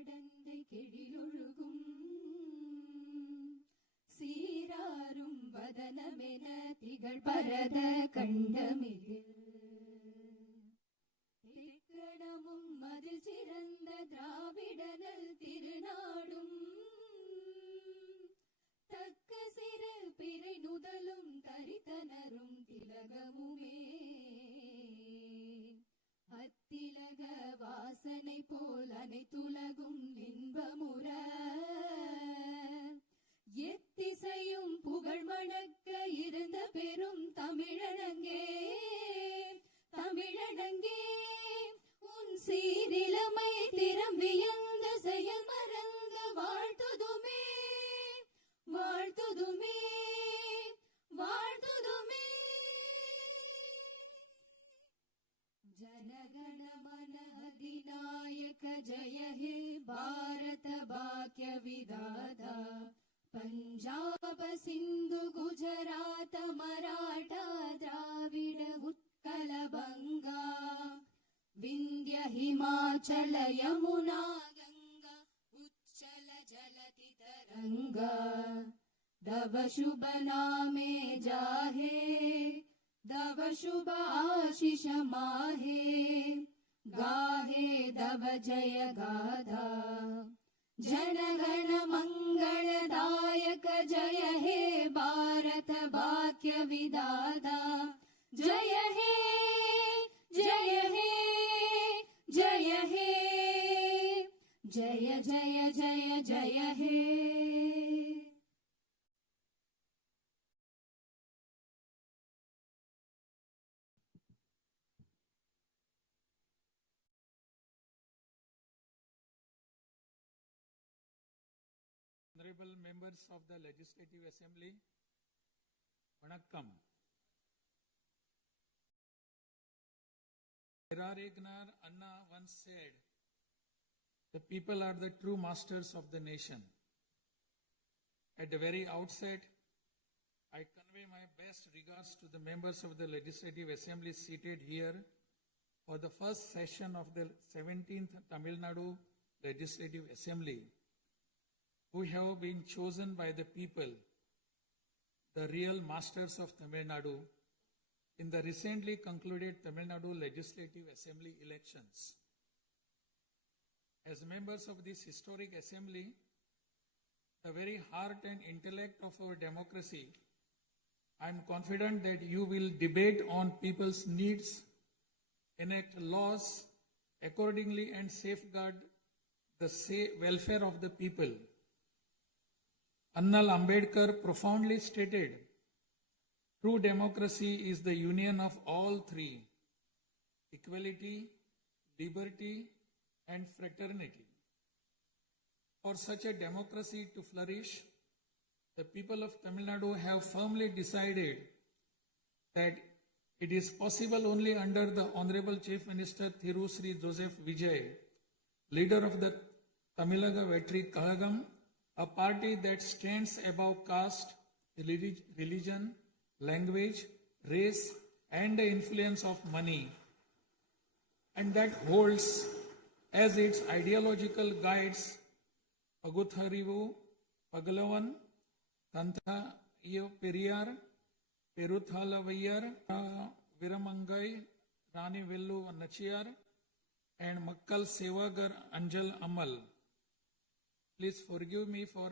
மடந்தை கெழிலொழுகும் சீராரும் வதனமென திகழ் பரத கண்டமிதில் திக்கணமும் மதில் சிறந்த திராவிடனல் திருநாடும் தக்க சிறு பிறை நுதலும் தரித்தனரும் திலகமுமே அத்திலக வாசனை போல் அனைத்துலகும் இன்பமுற எத்திசையும் புகழ் மணக்க இருந்த பெரும் தமிழனங்கே தமிழனங்கே உன் சீரிலமை திறம்பியந்த செயல் மறந்த வாழ்த்துதுமே வாழ்த்துதுமே வாழ்த்துதுமே जनगण मन अधिनायक जय हे भारत भाग्य विधाता पंजाब सिंधु गुजरात मराठा द्राविड उत्कल बंगा विंध्य हिमाचल यमुना गंगा उच्चल जलति तरंगा तव शुभ नामे जाहे दव शुभ आशीष माहे गाहे दव जय गाधा जनगण मंगलदायक जय हे भारत भाग्य विधाता जय हे जय हे जय हे जय जय जय जय हे Honorable members of the Legislative Assembly, Vanakkam. Irarignar Anna once said, the people are the true masters of the nation. At the very outset, I convey my best regards to the members of the Legislative Assembly seated here for the first session of the 17th TamilNadu Legislative Assembly, who have been chosen by the people, the real masters of Tamil Nadu, in the recently concluded Tamil Nadu Legislative Assembly elections. As members of this historic assembly, the very heart and intellect of our democracy, I am confident that you will debate on people's needs, enact laws accordingly, and safeguard the welfare of the people. Annal Ambedkar profoundly stated, true democracy is the union of all three: equality, liberty, and fraternity. For such a democracy to flourish, the people of Tamil Nadu have firmly decided that it is possible only under the Honorable Chief Minister Thiru Sri Joseph Vijay, leader of the Tamilaga Vetri Kalagam, a party that stands above caste, religion, language, race, and the influence of money, and that holds as its ideological guides Pagutharivu, Pagalavan, Tantha Periyar, Peruthalavayar, Viramangai, Rani Vellu Nachiyar, and Makkal Sevagar Anjal Amal. Please forgive me for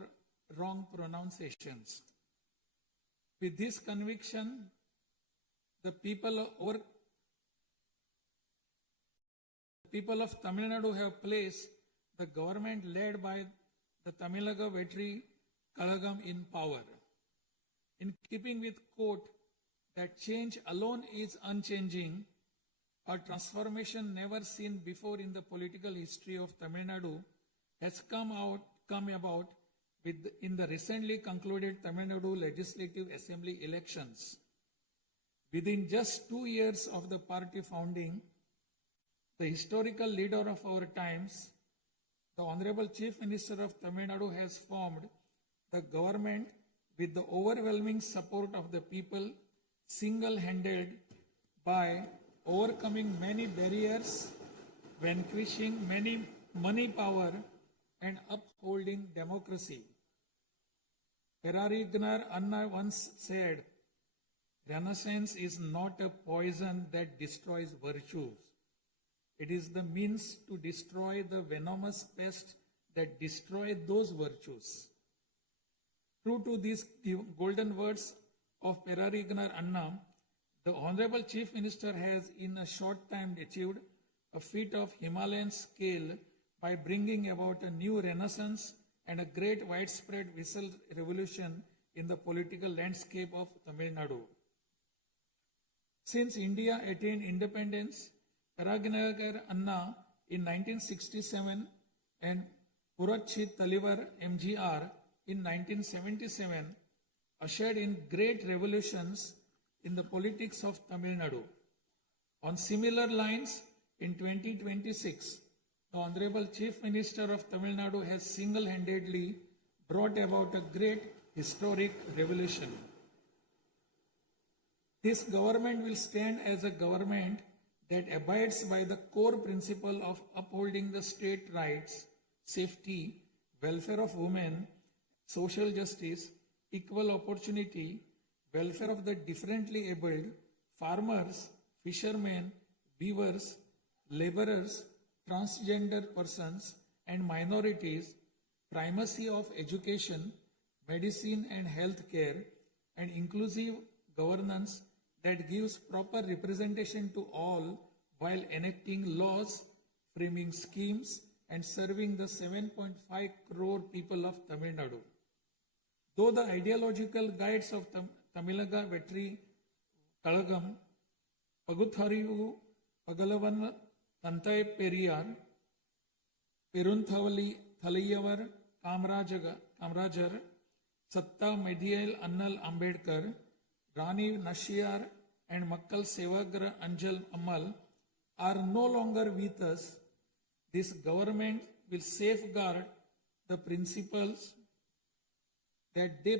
wrong pronunciations. With this conviction, the people of Tamil Nadu have placed the government led by the Tamilaga Vetri Kalagam in power. In keeping with quote that change alone is unchanging, a transformation never seen before in the political history of Tamil Nadu has come about in the recently concluded Tamil Nadu Legislative Assembly elections. Within just 2 years of the party founding, the historical leader of our times, the Honorable Chief Minister of Tamil Nadu, has formed the government with the overwhelming support of the people, single-handed, by overcoming many barriers, vanquishing many money power, and upholding democracy. Perarignar Anna once said, Renaissance is not a poison that destroys virtues. It is the means to destroy the venomous pest that destroy those virtues. True to these golden words of Perarignar Anna, the Honorable Chief Minister has in a short time achieved a feat of Himalayan scale by bringing about a new renaissance and a great widespread visual revolution in the political landscape of Tamil Nadu. Since India attained independence, Perarignar Anna in 1967 and Purachi Talivar MGR in 1977 ushered in great revolutions in the politics of Tamil Nadu. On similar lines, in 2026, the Honorable Chief Minister of Tamil Nadu has single-handedly brought about a great historic revolution. This government will stand as a government that abides by the core principle of upholding the state rights, safety, welfare of women, social justice, equal opportunity, welfare of the differently abled, farmers, fishermen, weavers, laborers, transgender persons and minorities, primacy of education, medicine and health care, and inclusive governance that gives proper representation to all while enacting laws, framing schemes, and serving the 7.5 crore people of Tamil Nadu. Though the ideological guides of Tamilaga Vetri Kalagam, Pagutharivu, Pagalavan, Tantai Periyar, Perunthavali Thalayavar, Kamrajar, Satta Medial Annal Ambedkar, Rani Nashiyar, and Makkal Sevagra Anjal Amal are no longer with us. This government will safeguard the principles that they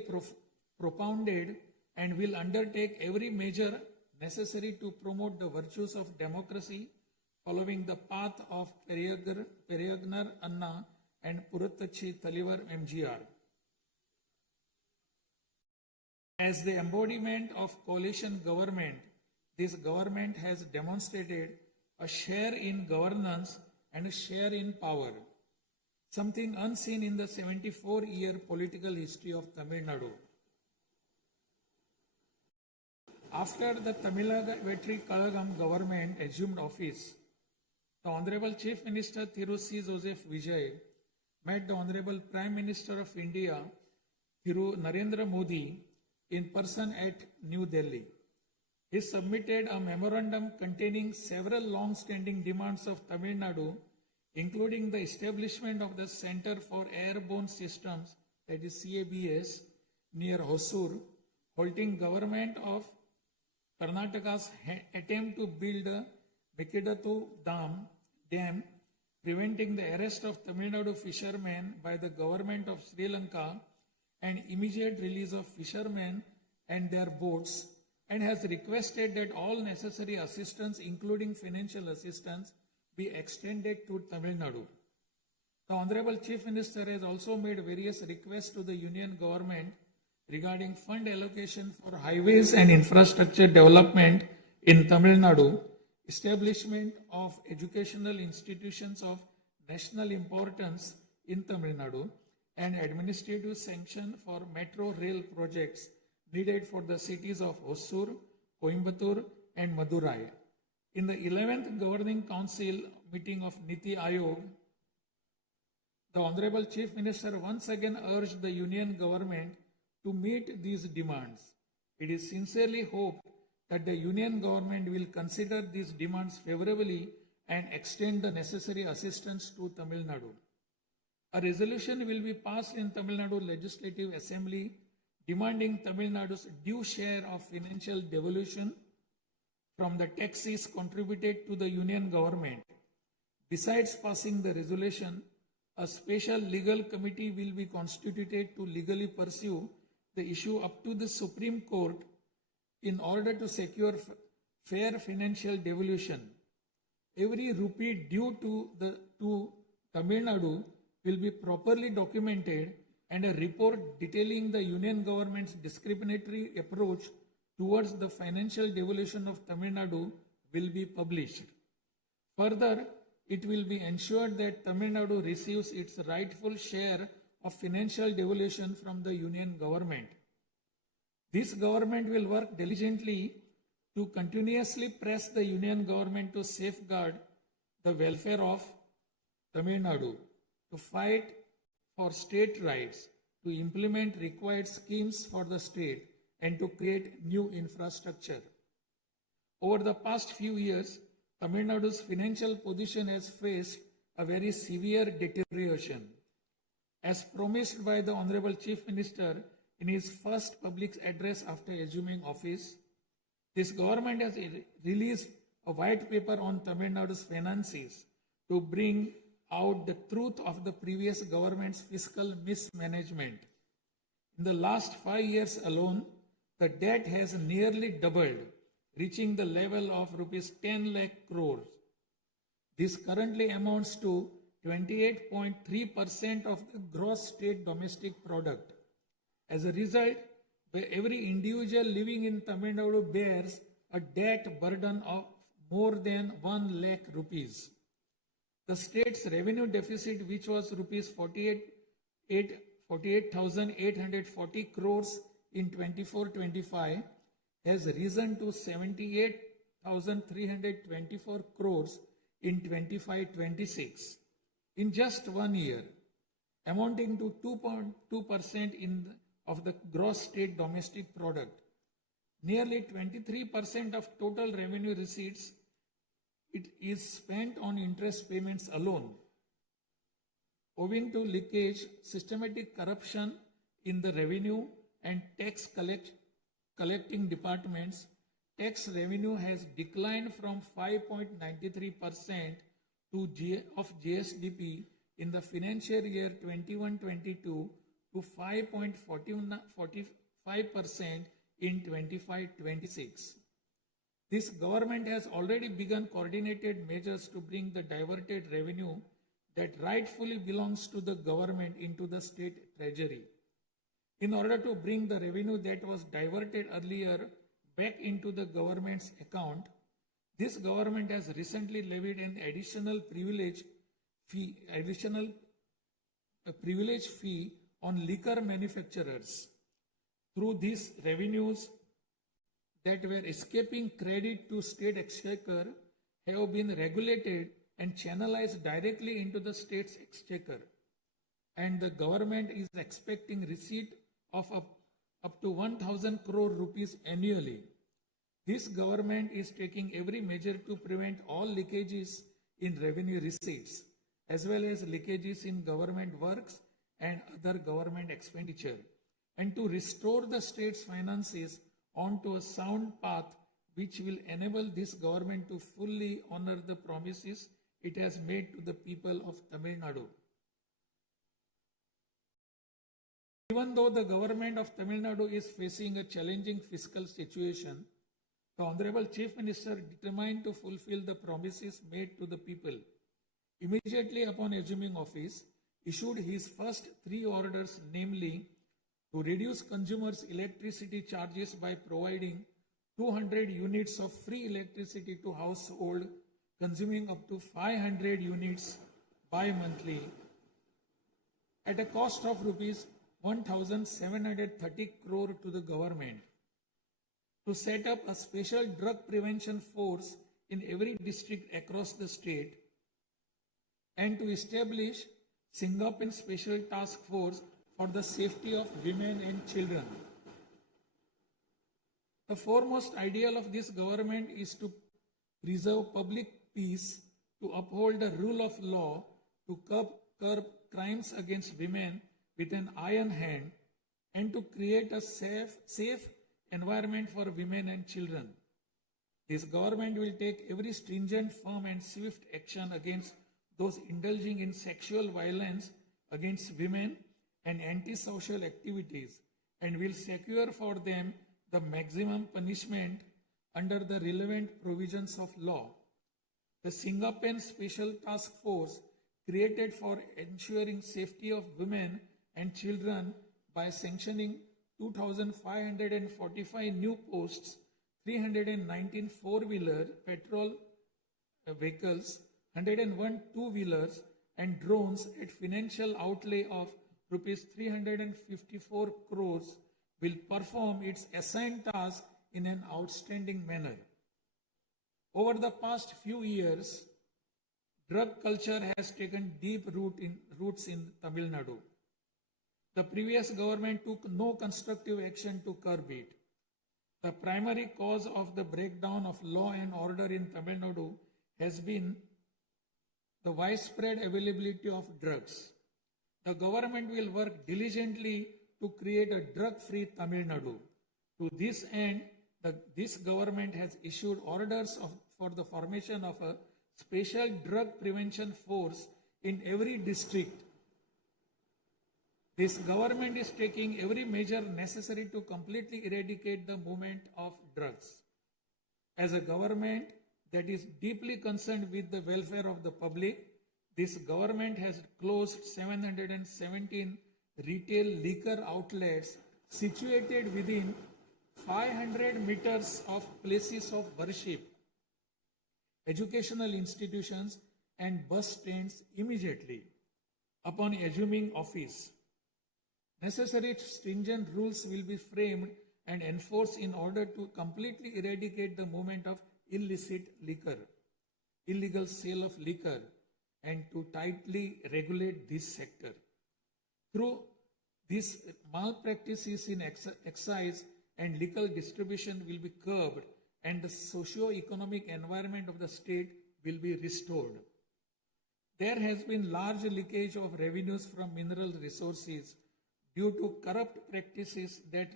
propounded and will undertake every measure necessary to promote the virtues of democracy following the path of Perarignar Anna and Purachi Talivar MGR. As the embodiment of coalition government, this government has demonstrated a share in governance and a share in power, something unseen in the 74-year political history of Tamil Nadu. After the Tamilaga Vetri Kalagam government assumed office, the Honorable Chief Minister Thiru C. Joseph Vijay met the Honorable Prime Minister of India, Thiru Narendra Modi, in person at New Delhi. He submitted a memorandum containing several long-standing demands of Tamil Nadu, including the establishment of the Center for Airborne Systems, that is CABS, near Hosur, halting government of Karnataka's attempt to build a Mekidatu Dam, preventing the arrest of Tamil Nadu fishermen by the government of Sri Lanka, and immediate release of fishermen and their boats, and has requested that all necessary assistance, including financial assistance, be extended to Tamil Nadu. The Honorable Chief Minister has also made various requests to the Union government regarding fund allocation for highways and infrastructure development in Tamil Nadu, establishment of educational institutions of national importance in Tamil Nadu, and administrative sanction for metro rail projects needed for the cities of Hosur, Coimbatore, and Madurai. In the 11th Governing Council meeting of Niti Aayog, the Honorable Chief Minister once again urged the Union government to meet these demands. It is sincerely hoped that the Union government will consider these demands favorably and extend the necessary assistance to Tamil Nadu. A resolution will be passed in Tamil Nadu Legislative Assembly demanding Tamil Nadu's due share of financial devolution from the taxes contributed to the Union government. Besides passing the resolution, a special legal committee will be constituted to legally pursue the issue up to the Supreme Court in order to secure fair financial devolution. Every rupee due to Tamil Nadu will be properly documented and a report detailing the union government's discriminatory approach towards the financial devolution of Tamil Nadu will be published. Further, it will be ensured that Tamil Nadu receives its rightful share of financial devolution from the union government. This government will work diligently to continuously press the union government to safeguard the welfare of Tamil Nadu, to fight for state rights, to implement required schemes for the state, and to create new infrastructure. Over the past few years, Tamil Nadu's financial position has faced a very severe deterioration. As promised by the Honorable Chief Minister in his first public address after assuming office, this government has released a white paper on Tamil Nadu's finances to bring out the truth of the previous government's fiscal mismanagement. In the last 5 years alone, the debt has nearly doubled, reaching the level of rupees 10 lakh crores. This currently amounts to 28.3% of the gross state domestic product. As a result, every individual living in Tamil Nadu bears a debt burden of more than 1 lakh rupees. The state's revenue deficit, which was rupees 48,840 crores in 24-25, has risen to 78,324 crores in 25-26 in just 1 year, amounting to 2.2% of the gross state domestic product. Nearly 23% of total revenue receipts it is spent on interest payments alone. Owing to leakage, systematic corruption in the revenue and tax collecting departments, tax revenue has declined from 5.93% of GSDP in the financial year 21-22 to 5.45% in 25-26. This government has already begun coordinated measures to bring the diverted revenue that rightfully belongs to the government into the state treasury. In order to bring the revenue that was diverted earlier back into the government's account, this government has recently levied an additional privilege fee on liquor manufacturers. Through these revenues that were escaping credit to state exchequer have been regulated and channelized directly into the state's exchequer. And the government is expecting receipt of up to 1,000 crore rupees annually. This government is taking every measure to prevent all leakages in revenue receipts, as well as leakages in government works and other government expenditure, and to restore the state's finances onto a sound path which will enable this government to fully honor the promises it has made to the people of Tamil Nadu. Even though the government of Tamil Nadu is facing a challenging fiscal situation, the Honorable Chief Minister determined to fulfill the promises made to the people. Immediately upon assuming office, issued his first 3 orders, namely, to reduce consumers' electricity charges by providing 200 units of free electricity to household consuming up to 500 units bi-monthly at a cost of rupees 1,730 crore to the government, to set up a special drug prevention force in every district across the state, and to establish Singaporean Special Task Force for the safety of women and children. The foremost ideal of this government is to preserve public peace, to uphold the rule of law, to curb crimes against women with an iron hand, and to create a safe environment for women and children. This government will take every stringent, firm and swift action against those indulging in sexual violence against women and antisocial activities, and will secure for them the maximum punishment under the relevant provisions of law. The Singaporean Special Task Force created for ensuring safety of women and children by sanctioning 2,545 new posts, 319 four-wheeler petrol vehicles, 101 two-wheelers and drones at financial outlay of rupees 354 crores will perform its assigned task in an outstanding manner. Over the past few years, drug culture has taken deep roots in Tamil Nadu. The previous government took no constructive action to curb it. The primary cause of the breakdown of law and order in Tamil Nadu has been the widespread availability of drugs. The government will work diligently to create a drug-free Tamil Nadu. To this end, this government has issued orders for the formation of a special drug prevention force in every district. This government is taking every measure necessary to completely eradicate the movement of drugs. As a government that is deeply concerned with the welfare of the public, this government has closed 717 retail liquor outlets situated within 500 meters of places of worship, educational institutions, and bus stands immediately upon assuming office. Necessary stringent rules will be framed and enforced in order to completely eradicate the movement of illicit liquor, illegal sale of liquor, and to tightly regulate this sector. Through these malpractices in excise and liquor distribution will be curbed and the socio-economic environment of the state will be restored. There has been large leakage of revenues from mineral resources due to corrupt practices that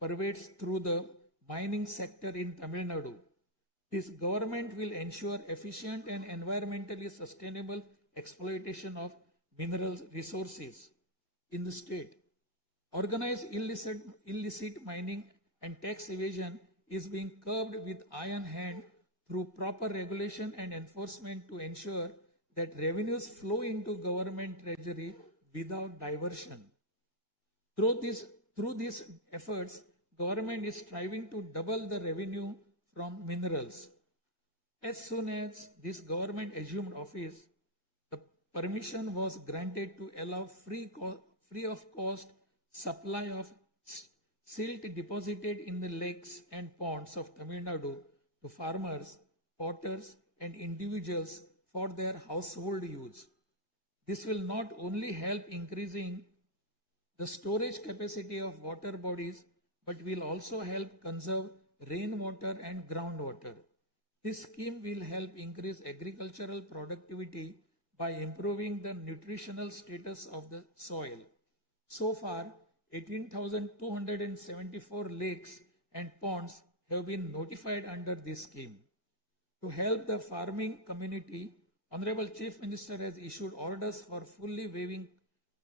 pervades through the mining sector in Tamil Nadu. This government will ensure efficient and environmentally sustainable exploitation of mineral resources in the state. Organized illicit mining and tax evasion is being curbed with iron hand through proper regulation and enforcement to ensure that revenues flow into government treasury without diversion. Through these efforts, government is striving to double the revenue from minerals. As soon as this government assumed office, the permission was granted to allow free of cost supply of silt deposited in the lakes and ponds of Tamil Nadu to farmers, potters, and individuals for their household use. This will not only help increasing the storage capacity of water bodies, but will also help conserve rainwater and groundwater. This scheme will help increase agricultural productivity by improving the nutritional status of the soil. So far, 18,274 lakes and ponds have been notified under this scheme. To help the farming community, Honorable Chief Minister has issued orders for fully waiving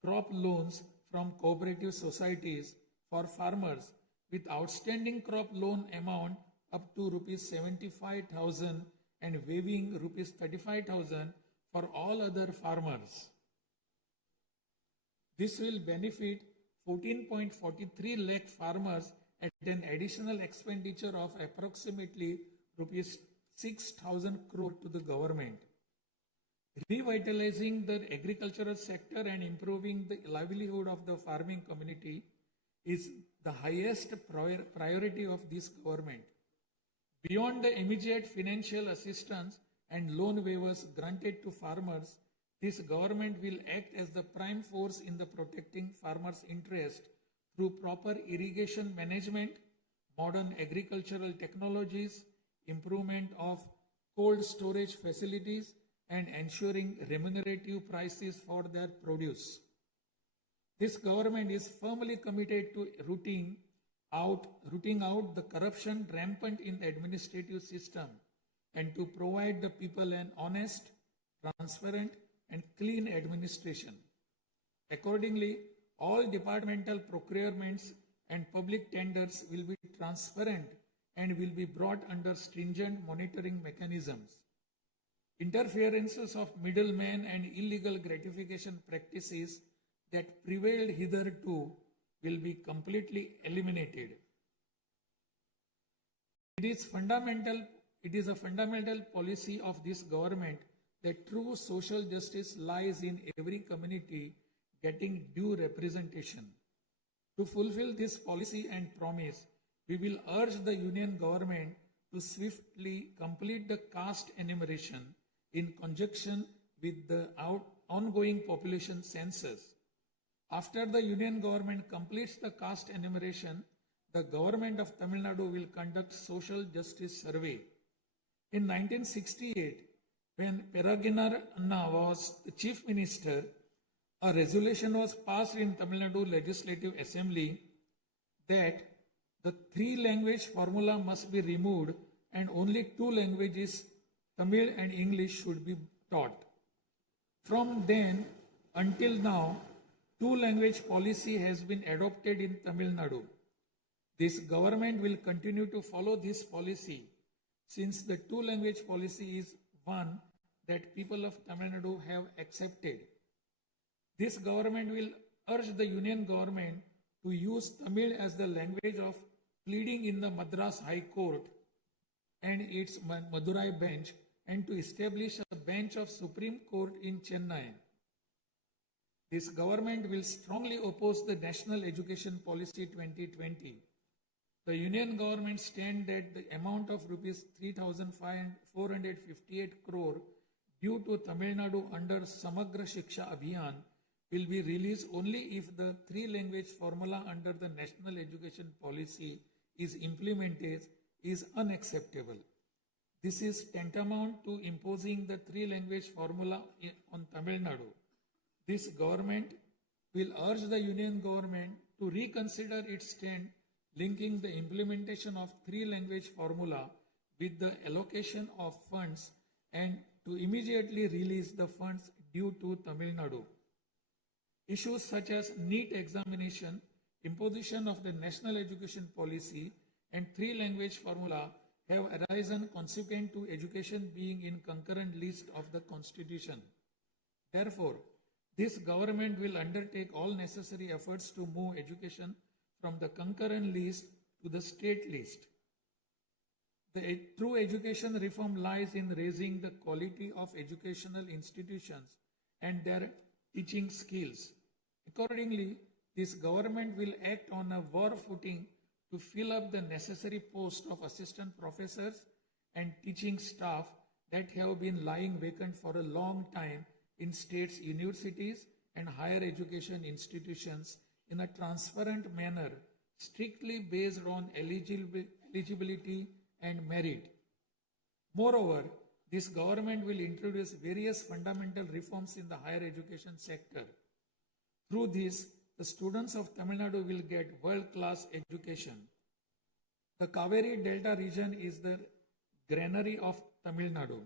crop loans from cooperative societies for farmers with outstanding crop loan amount up to rupees 75,000 and waiving rupees 35,000 for all other farmers. This will benefit 14.43 lakh farmers at an additional expenditure of approximately rupees 6,000 crore to the government. Revitalizing the agricultural sector and improving the livelihood of the farming community is the highest priority of this government. Beyond the immediate financial assistance and loan waivers granted to farmers, this government will act as the prime force in the protecting farmers' interest through proper irrigation management, modern agricultural technologies, improvement of cold storage facilities, and ensuring remunerative prices for their produce. This government is firmly committed to rooting out the corruption rampant in the administrative system and to provide the people an honest, transparent, and clean administration. Accordingly, all departmental procurements and public tenders will be transparent and will be brought under stringent monitoring mechanisms. Interferences of middlemen and illegal gratification practices that prevailed hitherto will be completely eliminated. It is a fundamental policy of this government that true social justice lies in every community getting due representation. To fulfill this policy and promise, we will urge the Union government to swiftly complete the caste enumeration in conjunction with the ongoing population census. After the Union government completes the caste enumeration, the government of Tamil Nadu will conduct social justice survey. In 1968, when Peregrinath Anna was the chief minister, a resolution was passed in Tamil Nadu Legislative Assembly that the three-language formula must be removed and only two languages, Tamil and English, should be taught. From then until now, two-language policy has been adopted in Tamil Nadu. This government will continue to follow this policy since the two-language policy is one that people of Tamil Nadu have accepted. This government will urge the Union government to use Tamil as the language of pleading in the Madras High Court and its Madurai bench, and to establish a bench of Supreme Court in Chennai. This government will strongly oppose the National Education Policy 2020. The Union government stand that the amount of rupees 3,458 crore due to Tamil Nadu under Samagra Shiksha Abhiyan will be released only if the three-language formula under the National Education Policy is implemented is unacceptable. This is tantamount to imposing the three-language formula on Tamil Nadu. This government will urge the Union government to reconsider its stand linking the implementation of three-language formula with the allocation of funds and to immediately release the funds due to Tamil Nadu. Issues such as NEET examination, imposition of the National Education Policy, and three-language formula have arisen consequent to education being in concurrent list of the Constitution. Therefore, this government will undertake all necessary efforts to move education from the concurrent list to the state list. The true education reform lies in raising the quality of educational institutions and their teaching skills. Accordingly, this government will act on a war footing to fill up the necessary posts of assistant professors and teaching staff that have been lying vacant for a long time in states' universities and higher education institutions in a transparent manner, strictly based on eligibility and merit. Moreover, this government will introduce various fundamental reforms in the higher education sector. Through this, the students of Tamil Nadu will get world-class education. The Kaveri Delta region is the granary of Tamil Nadu.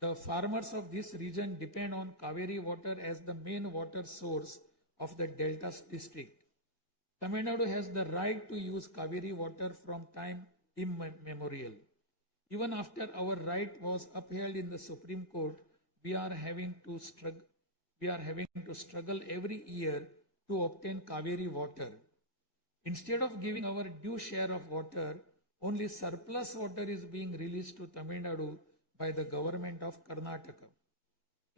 The farmers of this region depend on Kaveri water as the main water source of the Delta district. Tamil Nadu has the right to use Kaveri water from time immemorial. Even after our right was upheld in the Supreme Court, we are having to struggle every year to obtain Kaveri water. Instead of giving our due share of water, only surplus water is being released to Tamil Nadu by the government of Karnataka.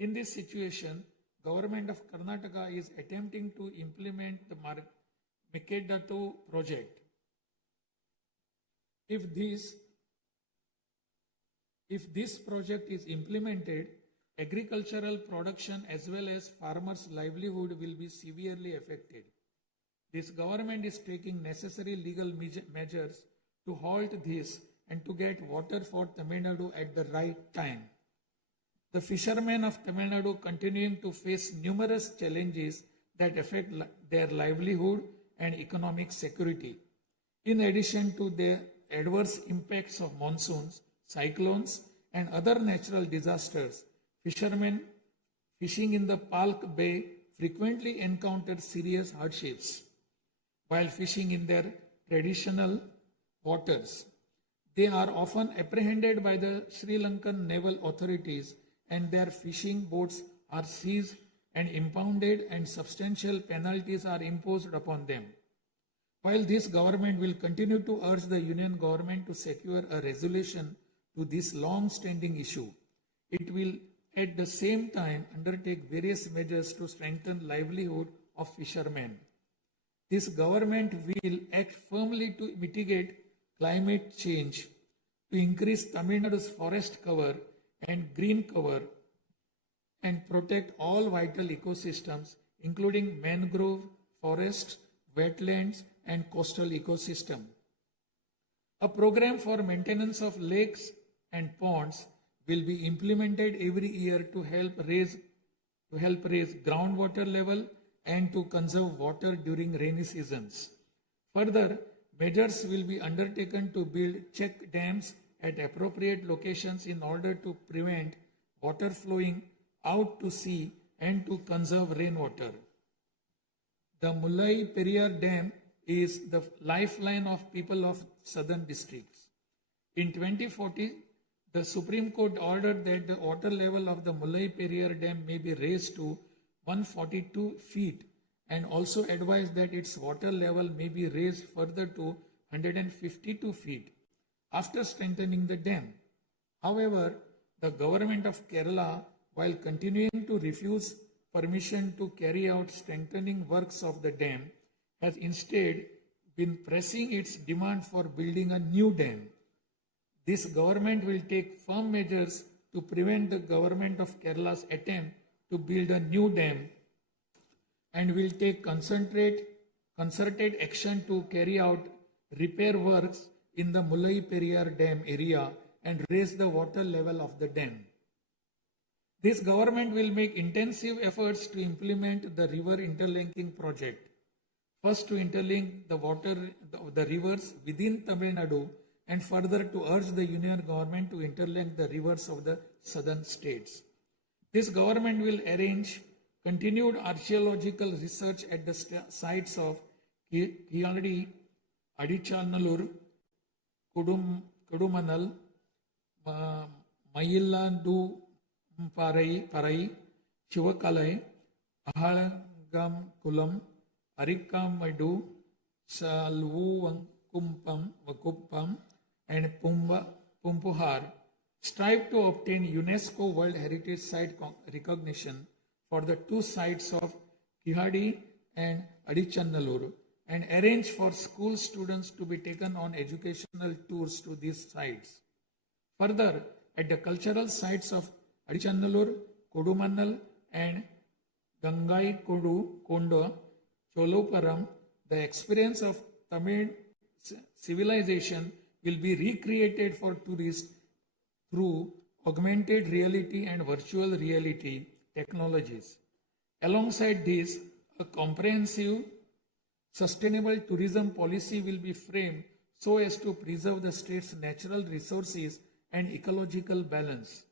In this situation, government of Karnataka is attempting to implement the Mekedatu project. If this project is implemented, agricultural production as well as farmers' livelihood will be severely affected. This government is taking necessary legal measures to halt this and to get water for Tamil Nadu at the right time. The fishermen of Tamil Nadu continuing to face numerous challenges that affect their livelihood and economic security. In addition to the adverse impacts of monsoons, cyclones, and other natural disasters, fishermen fishing in the Palk Bay frequently encounter serious hardships while fishing in their traditional waters. They are often apprehended by the Sri Lankan naval authorities and their fishing boats are seized and impounded and substantial penalties are imposed upon them. While this government will continue to urge the union government to secure a resolution to this long-standing issue, it will at the same time undertake various measures to strengthen livelihood of fishermen. This government will act firmly to mitigate climate change, to increase Tamil Nadu's forest cover and green cover, and protect all vital ecosystems, including mangrove, forests, wetlands, and coastal ecosystem. A program for maintenance of lakes and ponds will be implemented every year to help raise groundwater level and to conserve water during rainy seasons. Further, measures will be undertaken to build check dams at appropriate locations in order to prevent water flowing out to sea and to conserve rainwater. The Mullai Periyar Dam is the lifeline of people of southern districts. In 2040, the Supreme Court ordered that the water level of the Mullai Periyar Dam may be raised to 142 feet and also advised that its water level may be raised further to 152 feet after strengthening the dam. However, the government of Kerala, while continuing to refuse permission to carry out strengthening works of the dam, has instead been pressing its demand for building a new dam. This government will take firm measures to prevent the government of Kerala's attempt to build a new dam and will take concerted action to carry out repair works in the Mullai Periyar Dam area and raise the water level of the dam. This government will make intensive efforts to implement the river interlinking project. First, to interlink the rivers within Tamil Nadu, and further to urge the union government to interlink the rivers of the southern states. This government will arrange continued archaeological research at the sites of Kiyadi, Adichanallur, Kudumanal, Mayillandu Parai, Chivakalai, Ahalagam Kulam, Arikamadu, Vakuppam, and Pumpuhar strive to obtain UNESCO World Heritage Site recognition for the two sites of Kihadi and Adichanallur and arrange for school students to be taken on educational tours to these sites. Further, at the cultural sites of Adichanallur, Kodumannal and Gangai Kondo, Choluparam, the experience of Tamil civilization will be recreated for tourists through augmented reality and virtual reality technologies. Alongside this, a comprehensive, sustainable tourism policy will be framed so as to preserve the state's natural resources and ecological balance.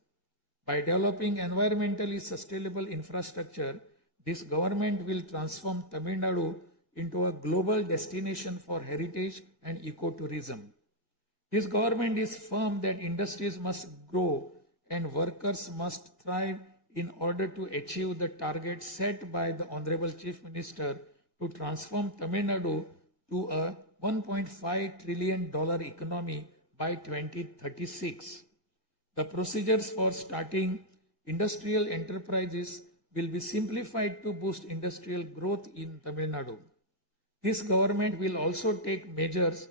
By developing environmentally sustainable infrastructure, this government will transform Tamil Nadu into a global destination for heritage and ecotourism. This government is firm that industries must grow and workers must thrive in order to achieve the target set by the Honorable Chief Minister to transform Tamil Nadu to a $1.5 trillion economy by 2036. The procedures for starting industrial enterprises will be simplified to boost industrial growth in Tamil Nadu. This government will also take measures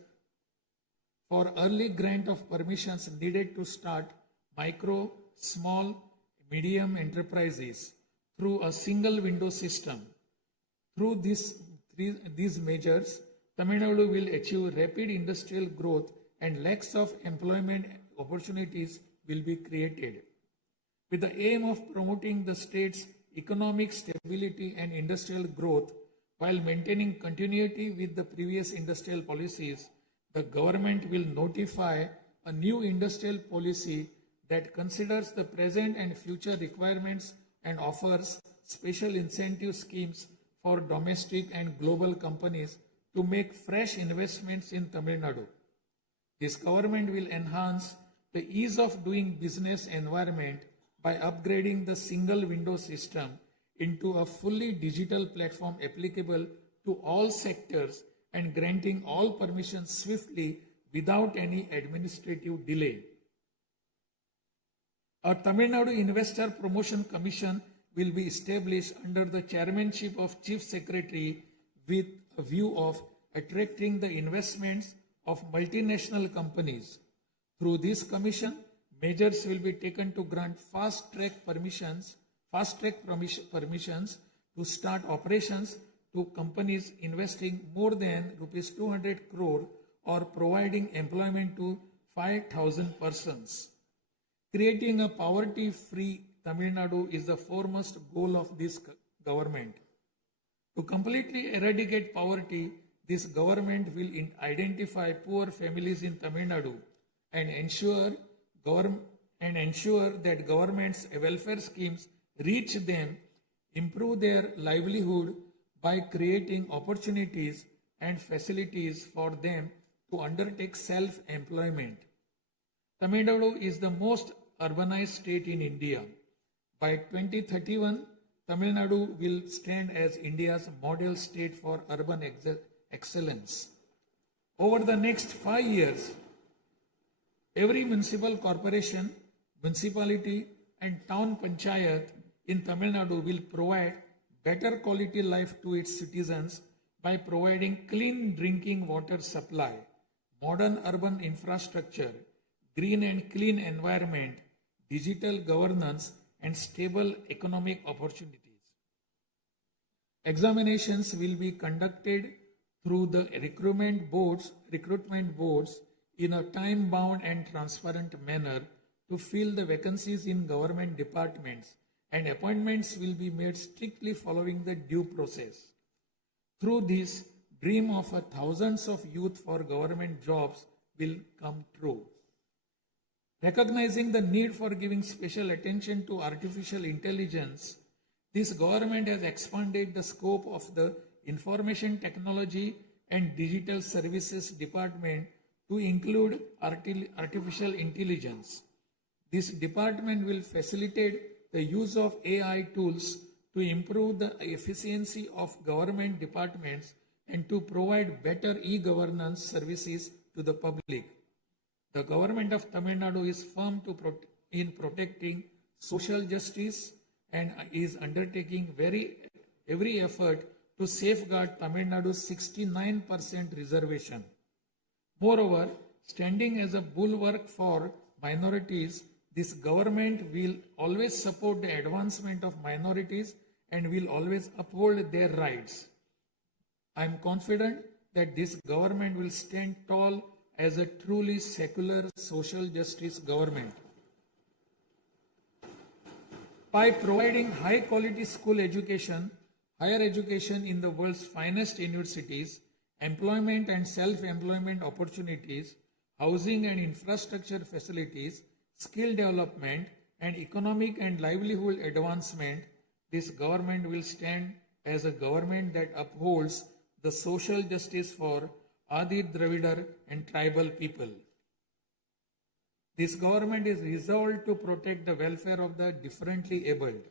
for early grant of permissions needed to start micro, small, medium enterprises through a single window system. Through these measures, Tamil Nadu will achieve rapid industrial growth and lakhs of employment opportunities will be created. With the aim of promoting the state's economic stability and industrial growth while maintaining continuity with the previous industrial policies, the government will notify a new industrial policy that considers the present and future requirements and offers special incentive schemes for domestic and global companies to make fresh investments in Tamil Nadu. This government will enhance the ease of doing business environment by upgrading the single window system into a fully digital platform applicable to all sectors and granting all permissions swiftly without any administrative delay. A Tamil Nadu Investor Promotion Commission will be established under the chairmanship of Chief Secretary with a view of attracting the investments of multinational companies. Through this commission, measures will be taken to grant fast-track permissions to start operations to companies investing more than rupees 200 crore or providing employment to 5,000 persons. Creating a poverty-free Tamil Nadu is the foremost goal of this government. To completely eradicate poverty, this government will identify poor families in Tamil Nadu and ensure that government's welfare schemes reach them, improve their livelihood by creating opportunities and facilities for them to undertake self-employment. Tamil Nadu is the most urbanized state in India. By 2031, Tamil Nadu will stand as India's model state for urban excellence. Over the next 5 years, every municipal corporation, municipality, and town panchayat in Tamil Nadu will provide better quality life to its citizens by providing clean drinking water supply, modern urban infrastructure, green and clean environment, digital governance, and stable economic opportunities. Examinations will be conducted through the recruitment boards in a time-bound and transparent manner to fill the vacancies in government departments, and appointments will be made strictly following the due process. Through this, dream of thousands of youth for government jobs will come true. Recognizing the need for giving special attention to artificial intelligence, this government has expanded the scope of the Information Technology and Digital Services Department to include artificial intelligence. This department will facilitate the use of AI tools to improve the efficiency of government departments and to provide better e-governance services to the public. The government of Tamil Nadu is firm in protecting social justice and is undertaking every effort to safeguard Tamil Nadu's 69% reservation. Moreover, standing as a bulwark for minorities, this government will always support the advancement of minorities and will always uphold their rights. I am confident that this government will stand tall as a truly secular social justice government. By providing high quality school education, higher education in the world's finest universities, employment and self-employment opportunities, housing and infrastructure facilities, skill development, and economic and livelihood advancement, this government will stand as a government that upholds the social justice for Adi Dravidar and tribal people. This government is resolved to protect the welfare of the differently abled.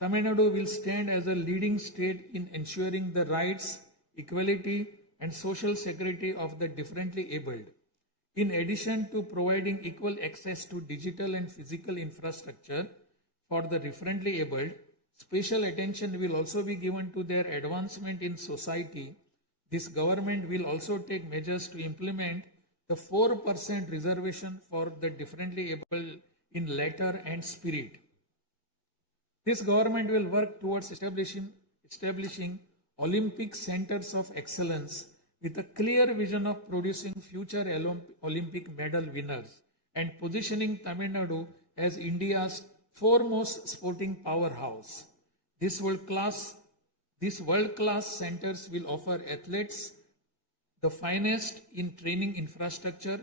Tamil Nadu will stand as a leading state in ensuring the rights, equality, and social security of the differently abled. In addition to providing equal access to digital and physical infrastructure for the differently abled, special attention will also be given to their advancement in society. This government will also take measures to implement the 4% reservation for the differently able in letter and spirit. This government will work towards establishing Olympic centers of excellence with a clear vision of producing future Olympic medal winners and positioning Tamil Nadu as India's foremost sporting powerhouse. These world-class centers will offer athletes the finest in training infrastructure,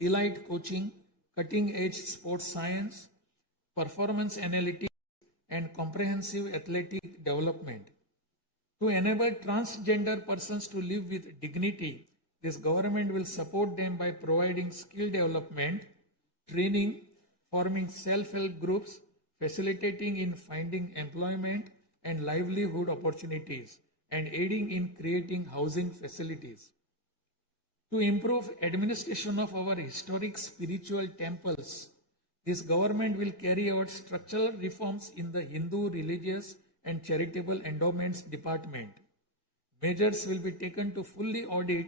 elite coaching, cutting-edge sports science, performance analytics, and comprehensive athletic development. To enable transgender persons to live with dignity this government will support them by providing skill development, training, forming self-help groups, facilitating in finding employment and livelihood opportunities, and aiding in creating housing facilities. To improve administration of our historic spiritual temples, this government will carry out structural reforms in the Hindu religious and charitable endowments department. Measures will be taken to fully audit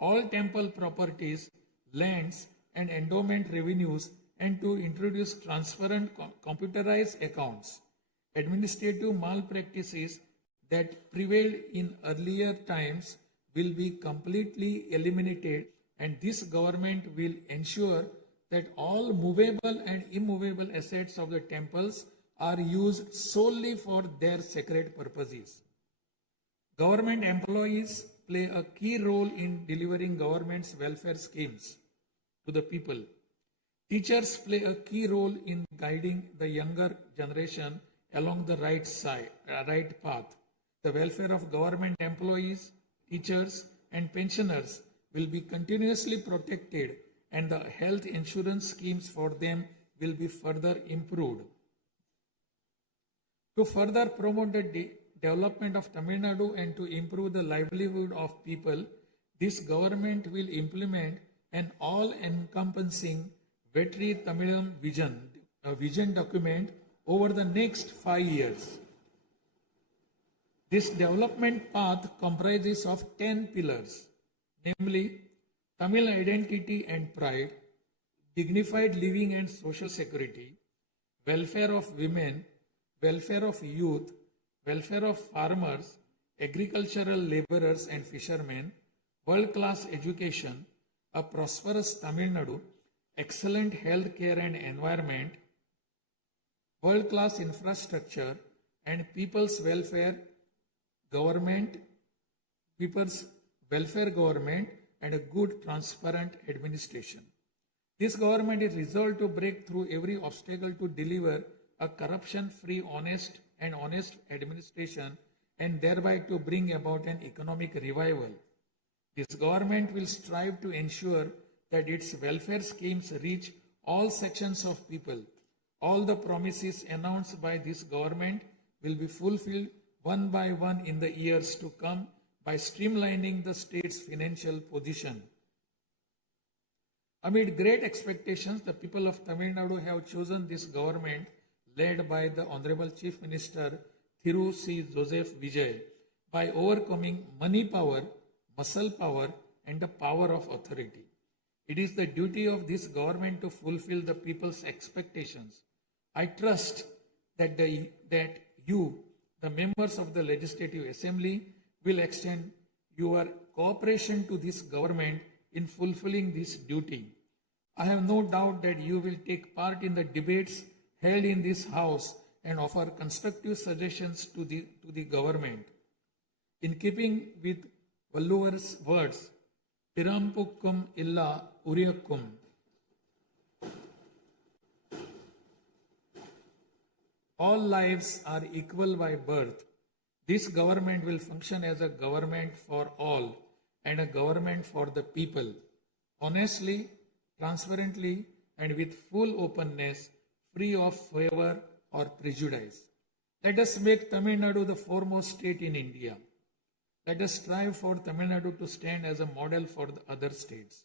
all temple properties, lands, and endowment revenues, and to introduce transparent computerized accounts. Administrative malpractices that prevailed in earlier times will be completely eliminated, and this government will ensure that all movable and immovable assets of the temples are used solely for their sacred purposes. Government employees play a key role in delivering government's welfare schemes to the people. Teachers play a key role in guiding the younger generation along the right path. The welfare of government employees, teachers, and pensioners will be continuously protected, and the health insurance schemes for them will be further improved. To further promote the development of Tamil Nadu and to improve the livelihood of people, this government will implement an all-encompassing Vetri Tamilam vision document over the next 5 years. This development path comprises of 10 pillars, namely Tamil identity and pride, dignified living and social security, welfare of women, welfare of youth, welfare of farmers, agricultural laborers and fishermen, world-class education, a prosperous Tamil Nadu, excellent health care and environment, world-class infrastructure, and people's welfare government, and a good, transparent administration. This government is resolved to break through every obstacle to deliver a corruption-free, honest administration, and thereby to bring about an economic revival. This government will strive to ensure that its welfare schemes reach all sections of people. All the promises announced by this government will be fulfilled one by one in the years to come by streamlining the state's financial position. Amid great expectations, the people of Tamil Nadu have chosen this government led by the Honorable Chief Minister Thiru C. Joseph Vijay by overcoming money power, muscle power, and the power of authority. It is the duty of this government to fulfill the people's expectations. I trust that you, the members of the Legislative Assembly, will extend your cooperation to this government in fulfilling this duty. I have no doubt that you will take part in the debates held in this House and offer constructive suggestions to the government. In keeping with Valluvar's words, Pirampukkum illa Uriyakkum, all lives are equal by birth. This government will function as a government for all and a government for the people. Honestly, transparently, and with full openness, free of favor or prejudice. Let us make Tamil Nadu the foremost state in India. Let us strive for Tamil Nadu to stand as a model for the other states.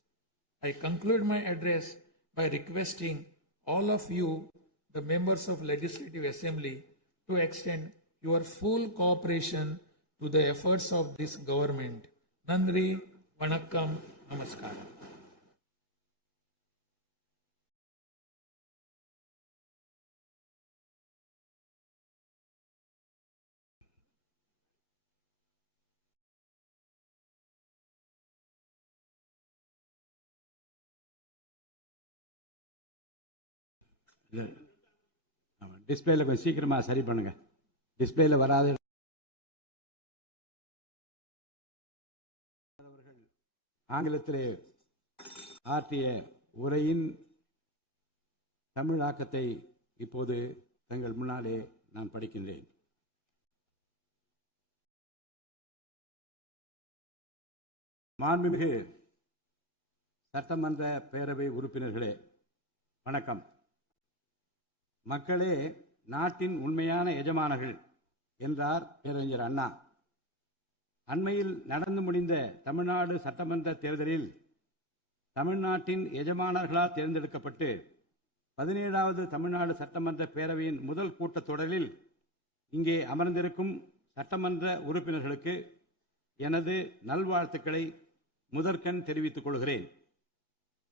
I conclude my address by requesting all of you, the members of Legislative Assembly, to extend your full cooperation to the efforts of this government. Nandri, Vanakkam, Namaskaram. டிஸ்பிளேல கொஞ்சம் சீக்கிரமா சரி பண்ணுங்க. டிஸ்பிளேல வராது. ஆங்கிலத்திலே ஆற்றிய உரையின் தமிழாக்கத்தை இப்போது தங்கள் முன்னாலே நான் படிக்கின்றேன். மாண்புமிகு சட்டமன்ற பேரவை உறுப்பினர்களே, வணக்கம். மக்களே நாட்டின் உண்மையான எஜமானர்கள் என்றார் பேரறிஞர் அண்ணா. அண்மையில் நடந்து முடிந்த தமிழ்நாடு சட்டமன்ற தேர்தலில் தமிழ்நாட்டின் எஜமானர்களால் தேர்ந்தெடுக்கப்பட்டு 17வது தமிழ்நாடு சட்டமன்ற பேரவையின் முதல் கூட்டத்தொடரில் இங்கே அமர்ந்திருக்கும் சட்டமன்ற உறுப்பினர்களுக்கு எனது நல்வாழ்த்துக்களை முதற்கண் தெரிவித்துக் கொள்கிறேன்.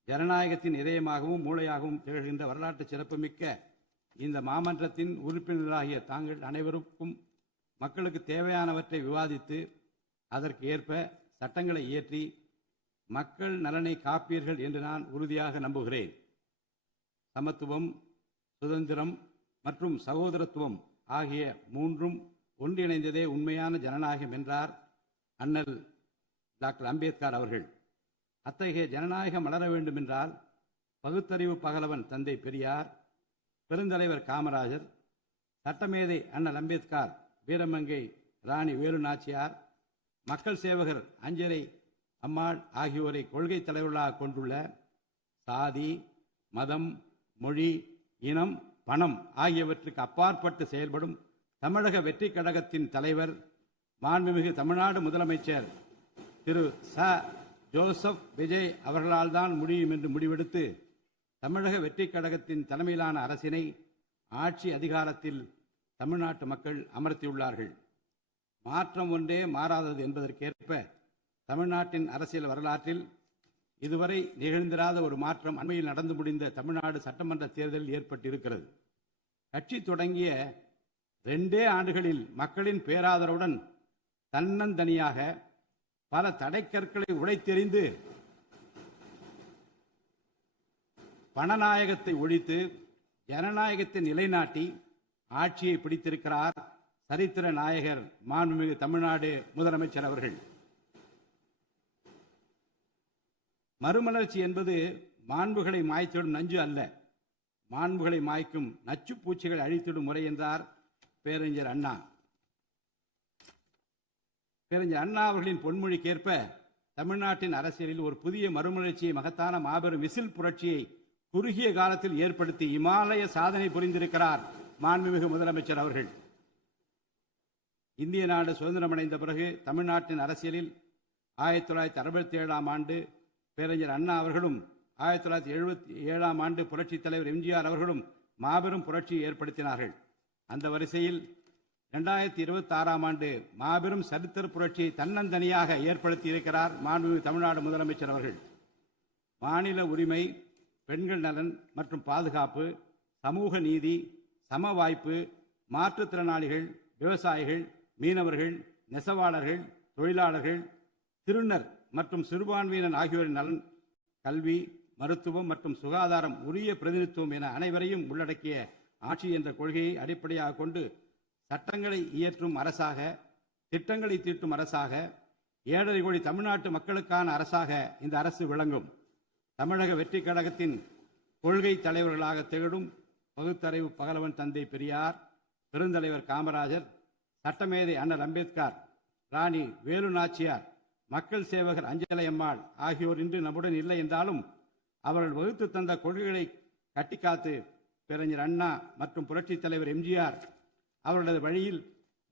ஜனநாயகத்தின் இதயமாகவும் மூளையாகவும் திகழ்கின்ற வரலாற்று சிறப்புமிக்க இந்த மாமன்றத்தின் உறுப்பினர்களாகிய தாங்கள் அனைவருக்கும் மக்களுக்கு தேவையானவற்றை விவாதித்து அதற்கு ஏற்ப சட்டங்களை இயற்றி மக்கள் நலனை காப்பீர்கள் என்று நான் உறுதியாக நம்புகிறேன். சமத்துவம், சுதந்திரம் மற்றும் சகோதரத்துவம் ஆகிய மூன்றும் ஒன்றிணைந்ததே உண்மையான ஜனநாயகம் என்றார் அண்ணல் டாக்டர் அம்பேத்கர் அவர்கள். அத்தகைய ஜனநாயகம் வளர வேண்டுமென்றால் பகுத்தறிவு பகலவன் தந்தை பெரியார், பெருந்தலைவர் காமராஜர், சட்டமேதை அண்ணல் அம்பேத்கர், வீரமங்கை ராணி வேலு நாச்சியார், மக்கள் சேவகர் அஞ்சரை அம்மாள் ஆகியோரை கொள்கை தலைவர்களாக கொண்டுள்ள சாதி, மதம், மொழி, இனம், பணம் ஆகியவற்றுக்கு அப்பாற்பட்டு செயல்படும் தமிழக வெற்றி கழகத்தின் தலைவர் மாண்புமிகு தமிழ்நாடு முதலமைச்சர் திரு ஜோசப் விஜய் அவர்களால் தான் முடியும் என்று முடிவெடுத்து தமிழக வெற்றி கழகத்தின் தலைமையிலான அரசினை ஆட்சி அதிகாரத்தில் தமிழ்நாட்டு மக்கள் அமர்த்தியுள்ளார்கள். மாற்றம் ஒன்றே மாறாதது என்பதற்கேற்ப தமிழ்நாட்டின் அரசியல் வரலாற்றில் இதுவரை நிகழ்ந்திராத ஒரு மாற்றம் அண்மையில் நடந்து முடிந்த தமிழ்நாடு சட்டமன்ற தேர்தலில் ஏற்பட்டிருக்கிறது. கட்சி தொடங்கிய 2 ஆண்டுகளில் மக்களின் பேராதரவுடன் தன்னந்தனியாக பல தடைக்கற்களை உடைத்தெறிந்து பணநாயகத்தை ஒழித்து ஜனநாயகத்தை நிலைநாட்டி ஆட்சியை பிடித்திருக்கிறார் சரித்திர நாயகர் மாண்புமிகு தமிழ்நாடு முதலமைச்சர் அவர்கள். மறுமலர்ச்சி என்பது மாண்புகளை மாய்த்திடும் நஞ்சு அல்ல, மாண்புகளை மாய்க்கும் நச்சு பூச்சிகள் அழித்திடும் முறை என்றார் பேரறிஞர் அண்ணா. பேரறிஞர் அண்ணா அவர்களின் பொன்மொழிக்கேற்ப தமிழ்நாட்டின் அரசியலில் ஒரு புதிய மறுமலர்ச்சியை, மகத்தான மாபெரும் விசில் புரட்சியை குறுகிய காலத்தில் ஏற்படுத்தி இமாலய சாதனை புரிந்திருக்கிறார் மாண்புமிகு முதலமைச்சர் அவர்கள். இந்திய நாடு சுதந்திரமடைந்த பிறகு தமிழ்நாட்டின் அரசியலில் 1967ஆம் ஆண்டு பேரறிஞர் அண்ணா அவர்களும் 1977ஆம் ஆண்டு புரட்சித் தலைவர் எம்ஜிஆர் அவர்களும் மாபெரும் புரட்சியை ஏற்படுத்தினார்கள். அந்த வரிசையில் 2026ஆம் ஆண்டு மாபெரும் சரித்திர புரட்சியை தன்னந்தனியாக ஏற்படுத்தி இருக்கிறார் மாண்புமிகு தமிழ்நாடு முதலமைச்சர் அவர்கள். மாநில உரிமை, பெண்கள் நலன் மற்றும் பாதுகாப்பு, சமூக நீதி, சம வாய்ப்பு, மாற்றுத்திறனாளிகள், விவசாயிகள், மீனவர்கள், நெசவாளர்கள், தொழிலாளர்கள், திருநர் மற்றும் சிறுபான்மையினர் ஆகியோரின் நலன், கல்வி, மருத்துவம் மற்றும் சுகாதாரம், உரிய பிரதிநிதித்துவம் என அனைவரையும் உள்ளடக்கிய ஆட்சி என்ற கொள்கையை அடிப்படையாக கொண்டு சட்டங்களை இயற்றும் அரசாக, திட்டங்களை தீட்டும் அரசாக, 7.5 கோடி தமிழ்நாட்டு மக்களுக்கான அரசாக இந்த அரசு விளங்கும். தமிழக வெற்றி கழகத்தின் கொள்கை தலைவர்களாக திகழும் பகுத்தறிவு பகலவன் தந்தை பெரியார், பெருந்தலைவர் காமராஜர், சட்டமேதை அண்ணல் அம்பேத்கர், ராணி வேலு நாச்சியார், மக்கள் சேவகர் அஞ்சலை அம்மாள் ஆகியோர் இன்று நம்முடன் இல்லை என்றாலும் அவர்கள் வகுத்து தந்த கொள்கைகளை கட்டிக்காத்து பேரறிஞர் அண்ணா மற்றும் புரட்சித் தலைவர் எம்ஜிஆர் அவர்களது வழியில்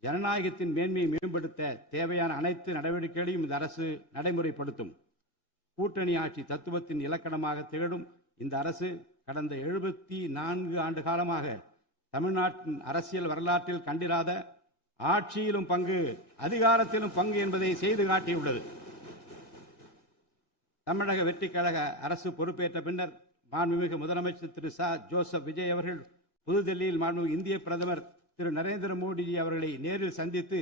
ஜனநாயகத்தின் மேன்மையை மேம்படுத்த தேவையான அனைத்து நடவடிக்கைகளையும் இந்த அரசு நடைமுறைப்படுத்தும். கூட்டணி ஆட்சி தத்துவத்தின் இலக்கணமாக திகழும் இந்த அரசு கடந்த 74 ஆண்டு காலமாக தமிழ்நாட்டின் அரசியல் வரலாற்றில் கண்டிராத ஆட்சியிலும் பங்கு, அதிகாரத்திலும் பங்கு என்பதை செய்து காட்டியுள்ளது. தமிழக வெற்றி கழக அரசு பொறுப்பேற்ற பின்னர் மாண்புமிகு முதலமைச்சர் திரு ஜோசப் விஜய் அவர்கள் புதுதில்லியில் மாண்புமிகு இந்திய பிரதமர் திரு நரேந்திர மோடி அவர்களை நேரில் சந்தித்து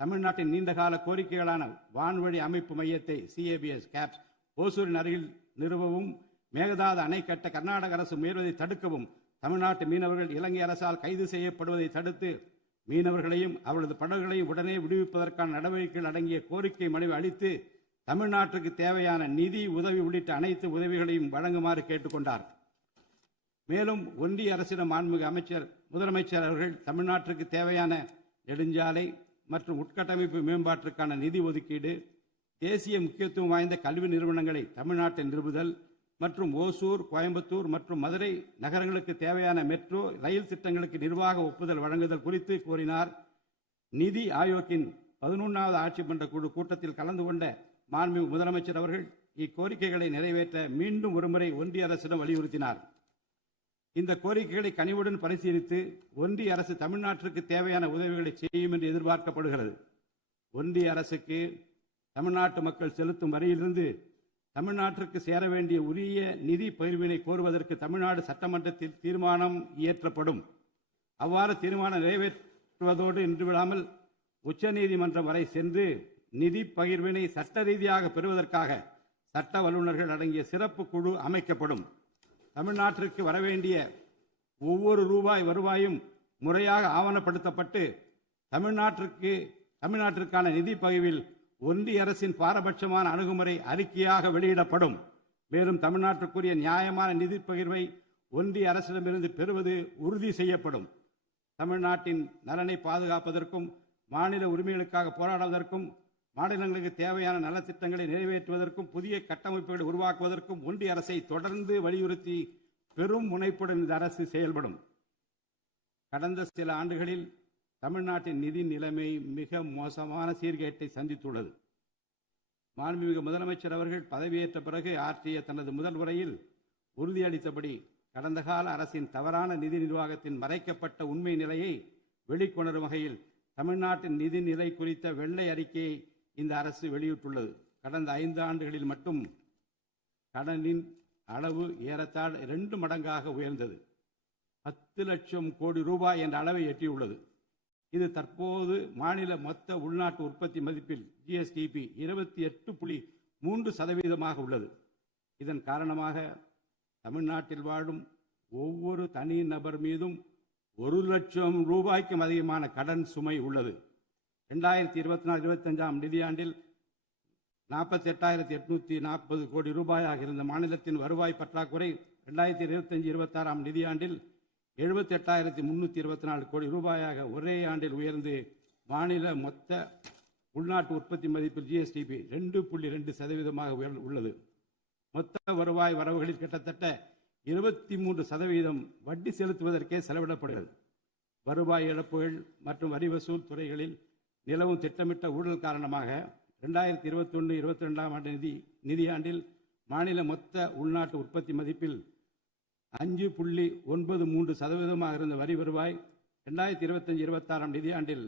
தமிழ்நாட்டின் நீண்டகால கோரிக்கைகளான வான்வழி அமைப்பு மையத்தை CABS கேப்ஸ் ஓசூரின் அருகில் நிறுவவும், மேகதாது அணை கட்ட கர்நாடக அரசு முயல்வதை தடுக்கவும், தமிழ்நாட்டு மீனவர்கள் இலங்கை அரசால் கைது செய்யப்படுவதை தடுத்து மீனவர்களையும் அவரது படகுகளையும் உடனே விடுவிப்பதற்கான நடவடிக்கைகள் அடங்கிய கோரிக்கை மனுவை அளித்து தமிழ்நாட்டுக்கு தேவையான நிதி உதவி உள்ளிட்ட அனைத்து உதவிகளையும் வழங்குமாறு கேட்டுக்கொண்டார். மேலும் ஒன்றிய அரசிடம் மாண்புமிகு முதலமைச்சர் அவர்கள் தமிழ்நாட்டிற்கு தேவையான நெடுஞ்சாலை மற்றும் உட்கட்டமைப்பு மேம்பாட்டிற்கான நிதி ஒதுக்கீடு, தேசிய முக்கியத்துவம் வாய்ந்த கல்வி நிறுவனங்களை தமிழ்நாட்டில் நிறுவுதல், மற்றும் ஓசூர், கோயம்புத்தூர் மற்றும் மதுரை நகரங்களுக்கு தேவையான மெட்ரோ ரயில் திட்டங்களுக்கு நிர்வாக ஒப்புதல் வழங்குதல் குறித்து கோரினார். நிதி ஆயோக்கின் 11வது ஆட்சி மன்ற குழு கூட்டத்தில் கலந்து கொண்ட மாண்புமிகு முதலமைச்சர் அவர்கள் இக்கோரிக்கைகளை நிறைவேற்ற மீண்டும் ஒருமுறை ஒன்றிய அரசிடம் வலியுறுத்தினார். இந்த கோரிக்கைகளை கனிவுடன் பரிசீலித்து ஒன்றிய அரசு தமிழ்நாட்டிற்கு தேவையான உதவிகளை செய்யும் என்று எதிர்பார்க்கப்படுகிறது. ஒன்றிய அரசுக்கு தமிழ்நாட்டு மக்கள் செலுத்தும் வரியிலிருந்து தமிழ்நாட்டிற்கு சேர வேண்டிய உரிய நிதி பகிர்வினை கோருவதற்கு தமிழ்நாடு சட்டமன்றத்தில் தீர்மானம் இயற்றப்படும். அவ்வாறு தீர்மானம் நிறைவேற்றுவதோடு நின்றுவிடாமல் உச்சநீதிமன்றம் வரை சென்று நிதி பகிர்வினை சட்ட ரீதியாக பெறுவதற்காக சட்ட வல்லுநர்கள் அடங்கிய சிறப்பு குழு அமைக்கப்படும். தமிழ்நாட்டிற்கு வரவேண்டிய ஒவ்வொரு ரூபாய் வருவாயும் முறையாக ஆவணப்படுத்தப்பட்டு தமிழ்நாட்டிற்கான நிதி பகிர்வில் ஒன்றிய அரசின் பாரபட்சமான அணுகுமுறை அறிக்கையாக வெளியிடப்படும். மேலும் தமிழ்நாட்டிற்குரிய நியாயமான நிதி பகிர்வை ஒன்றிய அரசிடமிருந்து பெறுவது உறுதி செய்யப்படும். தமிழ்நாட்டின் நலனை பாதுகாப்பதற்கும் மாநில உரிமைகளுக்காக போராடுவதற்கும் மாநிலங்களுக்கு தேவையான நலத்திட்டங்களை நிறைவேற்றுவதற்கும் புதிய கட்டமைப்புகளை உருவாக்குவதற்கும் ஒன்றிய அரசை தொடர்ந்து வலியுறுத்தி பெரும் முனைப்புடன் இந்த அரசு செயல்படும். கடந்த சில ஆண்டுகளில் தமிழ்நாட்டின் நிதி நிலைமை மிக மோசமான சீர்கேட்டை சந்தித்துள்ளது. மாண்புமிகு முதலமைச்சர் அவர்கள் பதவியேற்ற பிறகு ஆற்றிய தனது முதல் உரையில் உறுதியளித்தபடி கடந்த கால அரசின் தவறான நிதி நிர்வாகத்தின் மறைக்கப்பட்ட உண்மை நிலையை வெளிக்கொணரும் வகையில் தமிழ்நாட்டின் நிதி நிலை குறித்த வெள்ளை அறிக்கையை இந்த அரசு வெளியிட்டுள்ளது. கடந்த 5 ஆண்டுகளில் மட்டும் கடனின் அளவு ஏறத்தாழ 2 மடங்காக உயர்ந்தது. 10 லட்சம் கோடி ரூபாய் என்ற அளவை எட்டியுள்ளது. இது தற்போது மாநில மொத்த உள்நாட்டு உற்பத்தி மதிப்பில் ஜிஎஸ்டிபி 28.3% உள்ளது. இதன் காரணமாக தமிழ்நாட்டில் வாழும் ஒவ்வொரு தனி நபர் மீதும் 1 லட்சம் ரூபாய்க்கும் அதிகமான கடன் சுமை உள்ளது. 2024-25 நிதியாண்டில் 48,840 கோடி ரூபாயாக இருந்த மாநிலத்தின் வருவாய் பற்றாக்குறை 2025-26 நிதியாண்டில் 78,324 கோடி ரூபாயாக ஒரே ஆண்டில் உயர்ந்து மாநில மொத்த உள்நாட்டு உற்பத்தி மதிப்பில் ஜிஎஸ்டிபி 2.2% உள்ளது. மொத்த வருவாய் வரவுகளில் கிட்டத்தட்ட 23% வட்டி செலுத்துவதற்கே செலவிடப்படுகிறது. வருவாய் இழப்புகள் மற்றும் வரி வசூல் துறைகளில் நிலவும் திட்டமிட்ட ஊழல் காரணமாக 2021-22 நிதியாண்டில் மாநில மொத்த உள்நாட்டு உற்பத்தி மதிப்பில் 5.93% இருந்த வரி வருவாய் 2025-26 நிதியாண்டில்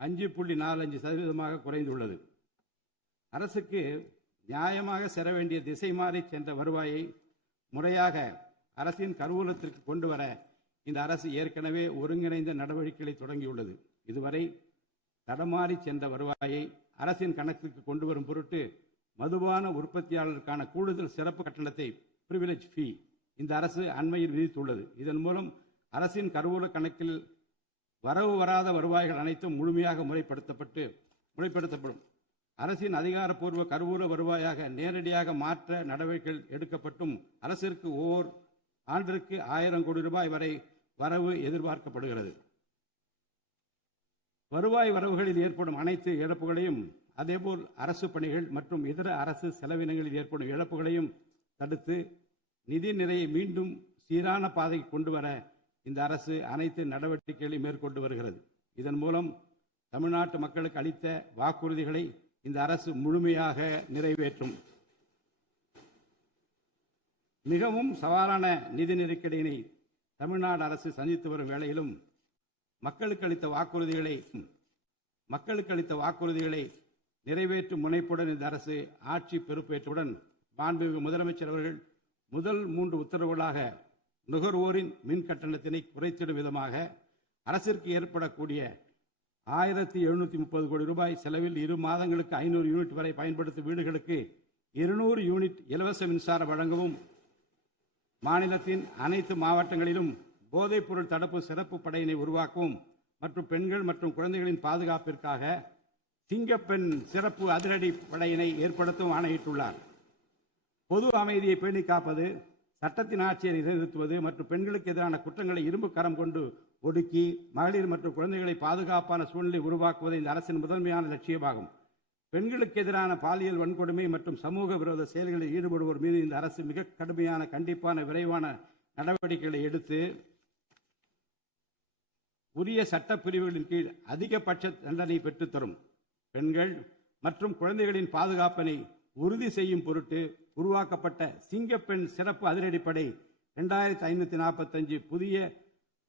5.45% குறைந்துள்ளது. அரசுக்கு நியாயமாக செல்ல வேண்டிய திசை மாறி சென்ற வருவாயை முறையாக அரசின் கருவூலத்திற்கு கொண்டு வர இந்த அரசு ஏற்கனவே ஒருங்கிணைந்த நடவடிக்கைகளை தொடங்கியுள்ளது. இதுவரை தடமாறி சென்ற வருவாயை அரசின் கணக்கிற்கு கொண்டு வரும் பொருட்டு மதுபான உற்பத்தியாளருக்கான கூடுதல் சிறப்பு கட்டணத்தை பிரிவிலேஜ் ஃபீ இந்த அரசு அண்மையில் விதித்துள்ளது. இதன் மூலம் அரசின் கருவூல கணக்கில் வரவு வராத வருவாய்கள் அனைத்தும் முழுமையாக முறைப்படுத்தப்படும். அரசின் அதிகாரப்பூர்வ கருவூல வருவாயாக நேரடியாக மாற்ற நடவடிக்கைகள் எடுக்கப்பட்டும் அரசிற்கு ஓர் ஆண்டிற்கு 1000 கோடி ரூபாய் வரை வரவு எதிர்பார்க்கப்படுகிறது. வருவாய் வரவுகளில் ஏற்படும் அனைத்து இழப்புகளையும் அதேபோல் அரசு பணிகள் மற்றும் இதர அரசு செலவினங்களில் ஏற்படும் இழப்புகளையும் தடுத்து நிதி நிலையை மீண்டும் சீரான பாதைக்கு கொண்டு வர இந்த அரசு அனைத்து நடவடிக்கைகளையும் மேற்கொண்டு வருகிறது. இதன் மூலம் தமிழ்நாட்டு மக்களுக்கு அளித்த வாக்குறுதிகளை இந்த அரசு முழுமையாக நிறைவேற்றும். மிகவும் சவாலான நிதி நெருக்கடியினை தமிழ்நாடு அரசு சந்தித்து வரும் வேளையிலும் மக்களுக்கு அளித்த வாக்குறுதிகளை நிறைவேற்றும் முனைப்புடன் இந்த அரசு ஆட்சி பொறுப்பேற்றவுடன் மாண்புமிகு முதலமைச்சர் அவர்கள் முதல் 3 உத்தரவுகளாக நுகர்வோரின் மின் கட்டணத்தினை குறைத்திடும் விதமாக அரசிற்கு ஏற்படக்கூடிய 1,730 கோடி ரூபாய் செலவில் 2 மாதங்களுக்கு 500 யூனிட் வரை பயன்படுத்தும் வீடுகளுக்கு 200 யூனிட் இலவச மின்சாரம் வழங்கவும், மாநிலத்தின் அனைத்து மாவட்டங்களிலும் போதைப் பொருள் தடுப்பு சிறப்பு படையினை உருவாக்கவும் மற்றும் பெண்கள் மற்றும் குழந்தைகளின் பாதுகாப்பிற்காக சிங்கப்பெண் சிறப்பு அதிரடி படையினை ஏற்படுத்தவும் ஆணையிட்டுள்ளார். பொது அமைதியை பேணி காப்பது, சட்டத்தின் ஆட்சியை நிலைநிறுத்துவது மற்றும் பெண்களுக்கு எதிரான குற்றங்களை இரும்பு கரம் கொண்டு ஒடுக்கி மகளிர் மற்றும் குழந்தைகளை பாதுகாப்பான சூழ்நிலை உருவாக்குவது இந்த அரசின் முதன்மையான லட்சியமாகும். பெண்களுக்கு எதிரான பாலியல் வன்கொடுமை மற்றும் சமூக விரோத செயல்களில் ஈடுபடுவோர் மீது இந்த அரசு மிக கடுமையான கண்டிப்பான விரைவான நடவடிக்கைகளை எடுத்து உரிய சட்டப்பிரிவுகளின் கீழ் அதிகபட்ச தண்டனை பெற்றுத்தரும். பெண்கள் மற்றும் குழந்தைகளின் பாதுகாப்பினை உறுதி செய்யும் பொருட்டு உருவாக்கப்பட்ட சிங்கப்பெண் சிறப்பு அதிரடிப்படை 2545 புதிய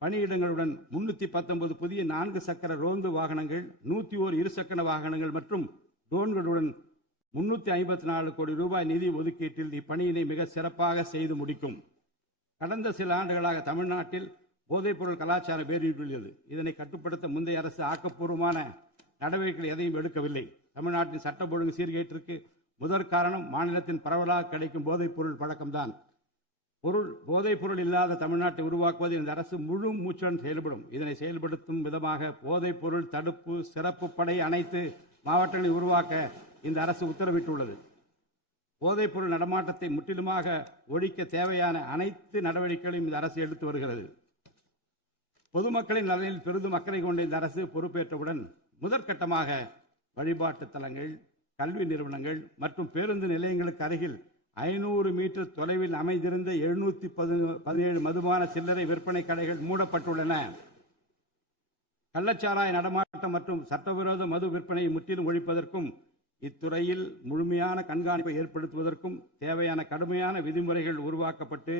பணியிடங்களுடன் 319 புதிய 4 சக்கர ரோந்து வாகனங்கள், 101 இருசக்கர வாகனங்கள் மற்றும் ட்ரோன்களுடன் 354 கோடி ரூபாய் நிதி ஒதுக்கீட்டில் இப்பணியினை மிக சிறப்பாக செய்து முடிக்கும். கடந்த சில ஆண்டுகளாக தமிழ்நாட்டில் போதைப்பொருள் கலாச்சாரம் வேரூன்றியுள்ளது. இதனை கட்டுப்படுத்த முந்தைய அரசு ஆக்கப்பூர்வமான நடவடிக்கைகள் எதையும் எடுக்கவில்லை. தமிழ்நாட்டின் சட்ட ஒழுங்கு சீர்கேட்டிற்கு முதற் காரணம் மாநிலத்தின் பரவலாக கிடைக்கும் போதைப்பொருள் பழக்கம்தான். போதைப்பொருள் இல்லாத தமிழ்நாட்டை உருவாக்குவது இந்த அரசு முழு மூச்சுடன் செயல்படும். இதனை செயல்படுத்தும் விதமாக போதைப்பொருள் தடுப்பு சிறப்பு படை அனைத்து மாவட்டங்களில் உருவாக்க இந்த அரசு உத்தரவிட்டுள்ளது. போதைப்பொருள் நடமாட்டத்தை முற்றிலுமாக ஒழிக்க தேவையான அனைத்து நடவடிக்கைகளையும் இந்த அரசு எடுத்து வருகிறது. பொதுமக்களின் நலனில் பெரிதும் அக்கறை கொண்ட இந்த அரசு பொறுப்பேற்றவுடன் முதற்கட்டமாக வழிபாட்டு தலங்கள், கல்வி நிறுவனங்கள் மற்றும் பேருந்து நிலையங்களுக்கு அருகில் 500 மீட்டர் தொலைவில் அமைந்திருந்த 717 மதுபான சில்லறை விற்பனை கடைகள் மூடப்பட்டுள்ளன. கள்ளச்சாராய நடமாட்டம் மற்றும் சட்டவிரோத மது விற்பனையை முற்றிலும் ஒழிப்பதற்கும் இத்துறையில் முழுமையான கண்காணிப்பை ஏற்படுத்துவதற்கும் தேவையான கடுமையான விதிமுறைகள் உருவாக்கப்பட்டு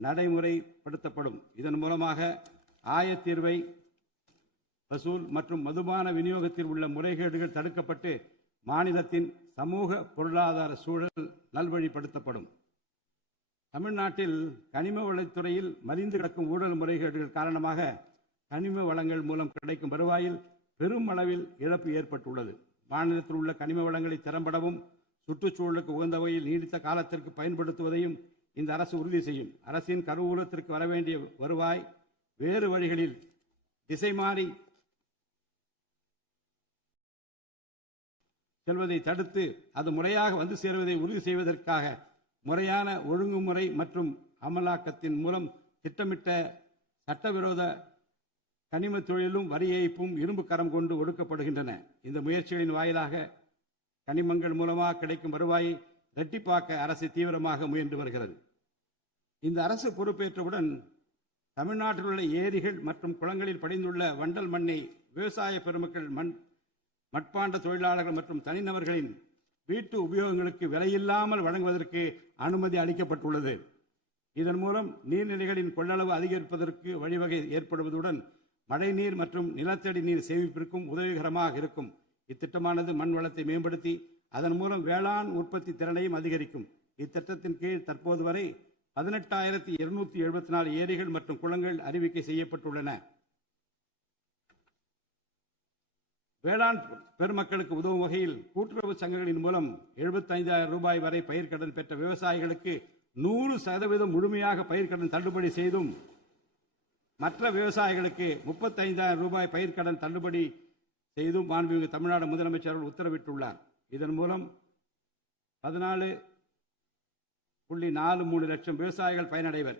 நடைமுறைப்படுத்தப்படும். இதன் மூலமாக ஆயத்தீர்வை வசூல் மற்றும் மதுபான விநியோகத்தில் உள்ள முறைகேடுகள் தடுக்கப்பட்டு மாநிலத்தின் சமூக பொருளாதார சூழல் நல்வழிப்படுத்தப்படும். தமிழ்நாட்டில் கனிம வளத்துறையில் மலிந்து கிடக்கும் ஊழல் முறைகேடுகள் காரணமாக கனிம வளங்கள் மூலம் கிடைக்கும் வருவாயில் பெரும் அளவில் இழப்பு ஏற்பட்டுள்ளது. மாநிலத்தில் உள்ள கனிம வளங்களை திறம்படவும் சுற்றுச்சூழலுக்கு உகந்த வகையில் நீடித்த காலத்திற்கு பயன்படுத்துவதையும் இந்த அரசு உறுதி செய்யும். அரசின் கருவூலத்திற்கு வரவேண்டிய வருவாய் வேறு வழிகளில் திசை மாறி செல்வதை தடுத்து அது முறையாக வந்து சேருவதை உறுதி செய்வதற்காக முறையான ஒழுங்குமுறை மற்றும் அமலாக்கத்தின் மூலம் திட்டமிட்ட சட்டவிரோத கனிம தொழிலும் வரி ஏய்ப்பும் இரும்பு கரம் கொண்டு ஒடுக்கப்படுகின்றன. இந்த முயற்சிகளின் வாயிலாக கனிமங்கள் மூலமாக கிடைக்கும் வருவாயை இரட்டிப்பாக்க அரசு தீவிரமாக முயன்று வருகிறது. இந்த அரசு பொறுப்பேற்றவுடன் தமிழ்நாட்டில் உள்ள ஏரிகள் மற்றும் குளங்களில் படிந்துள்ள வண்டல் மண்ணை விவசாய பெருமக்கள், மட்பாண்ட தொழிலாளர்கள் மற்றும் தனிநபர்களின் வீட்டு உபயோகங்களுக்கு விலையில்லாமல் வழங்குவதற்கு அனுமதி அளிக்கப்பட்டுள்ளது. இதன் மூலம் நீர்நிலைகளின் கொள்ளளவு அதிகரிப்பதற்கு வழிவகை ஏற்படுவதுடன் மழைநீர் மற்றும் நிலத்தடி நீர் சேமிப்பிற்கும் உதவிகரமாக இருக்கும். இத்திட்டமானது மண் வளத்தை மேம்படுத்தி அதன் மூலம் வேளாண் உற்பத்தி திறனையும் அதிகரிக்கும். இத்திட்டத்தின் கீழ் தற்போது வரை 18,274 ஏரிகள் மற்றும் குளங்கள் அறிவிக்கை செய்யப்பட்டுள்ளன. வேளாண் பெருமக்களுக்கு உதவும் வகையில் கூட்டுறவு சங்கங்களின் மூலம் 75,000 ரூபாய் வரை பயிர்க்கடன் பெற்ற விவசாயிகளுக்கு 100% முழுமையாக பயிர்க்கடன் தள்ளுபடி செய்தும், மற்ற விவசாயிகளுக்கு 35,000 ரூபாய் பயிர்க்கடன் தள்ளுபடி செய்தும் மாண்புமிகு தமிழ்நாடு முதலமைச்சர் அவர்கள் உத்தரவிட்டுள்ளார். இதன் மூலம் 14.43 லட்சம் விவசாயிகள் பயனடைவர்.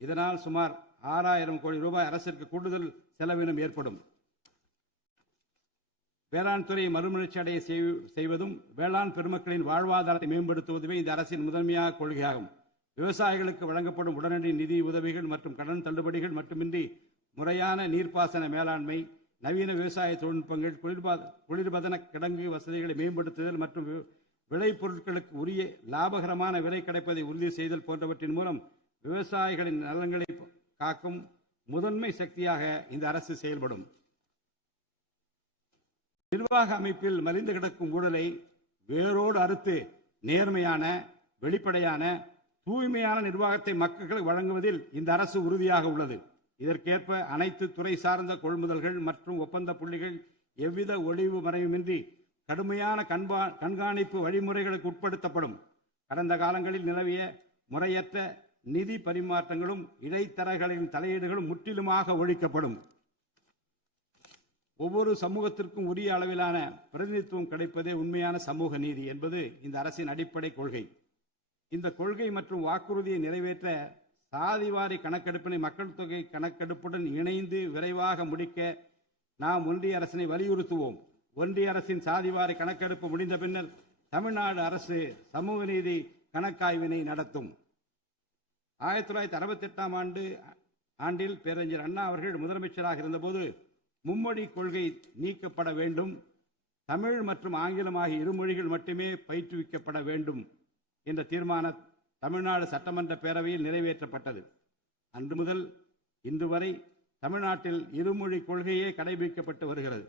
இதனால் சுமார் 6,000 கோடி ரூபாய் அரசிற்கு கூடுதல் செலவினம் ஏற்படும். வேளாண் துறையை மறுமலர்ச்சி அடைய செய்வதும் வேளாண் பெருமக்களின் வாழ்வாதாரத்தை மேம்படுத்துவதுமே இந்த அரசின் முதன்மையாக கொள்கையாகும். விவசாயிகளுக்கு வழங்கப்படும் உடனடி நிதி உதவிகள் மற்றும் கடன் தள்ளுபடிகள் மட்டுமின்றி முறையான நீர்ப்பாசன மேலாண்மை, நவீன விவசாய தொழில்நுட்பங்கள், குளிர்பதன கிடங்கு வசதிகளை மேம்படுத்துதல் மற்றும் விளைபொருட்களுக்கு உரிய லாபகரமான விலை கிடைப்பதை உறுதி செய்தல் போன்றவற்றின் மூலம் விவசாயிகளின் நலன்களை காக்கும் முதன்மை சக்தியாக இந்த அரசு செயல்படும். நிர்வாக அமைப்பில் மலிந்து கிடக்கும் ஊழலை வேரோடு அறுத்து நேர்மையான, வெளிப்படையான, தூய்மையான நிர்வாகத்தை மக்களுக்கு வழங்குவதில் இந்த அரசு உறுதியாக உள்ளது. இதற்கேற்ப அனைத்து துறை சார்ந்த கொள்முதல்கள் மற்றும் ஒப்பந்த புள்ளிகள் எவ்வித ஒளிவு மறைவுமின்றி கடுமையான கண்காணிப்பு வழிமுறைகளுக்கு உட்படுத்தப்படும். கடந்த காலங்களில் நிலவிய முறையற்ற நிதி பரிமாற்றங்களும் இடைத்தரகர்களின் தலையீடுகளும் முற்றிலுமாக ஒழிக்கப்படும். ஒவ்வொரு சமூகத்திற்கும் உரிய அளவிலான பிரதிநிதித்துவம் கிடைப்பதே உண்மையான சமூக நீதி என்பது இந்த அரசின் அடிப்படை கொள்கை. இந்த கொள்கை மற்றும் வாக்குறுதியை நிறைவேற்ற சாதிவாரி கணக்கெடுப்பினை மக்கள் தொகை கணக்கெடுப்புடன் இணைந்து விரைவாக முடிக்க நாம் ஒன்றிய அரசினை வலியுறுத்துவோம். ஒன்றிய அரசின் சாதிவாரி கணக்கெடுப்பு முடிந்த பின்னர் தமிழ்நாடு அரசு சமூக நீதி கணக்காய்வினை நடத்தும். 1968 ஆண்டில் பேரறிஞர் அண்ணா அவர்கள் முதலமைச்சராக இருந்தபோது மும்மொழி கொள்கை நீக்கப்பட வேண்டும், தமிழ் மற்றும் ஆங்கிலம் ஆகிய இருமொழிகள் மட்டுமே பயிற்றுவிக்கப்பட வேண்டும் என்ற தீர்மானம் தமிழ்நாடு சட்டமன்ற பேரவையில் நிறைவேற்றப்பட்டது. அன்று முதல் இன்று வரை தமிழ்நாட்டில் இருமொழி கொள்கையே கடைபிடிக்கப்பட்டு வருகிறது.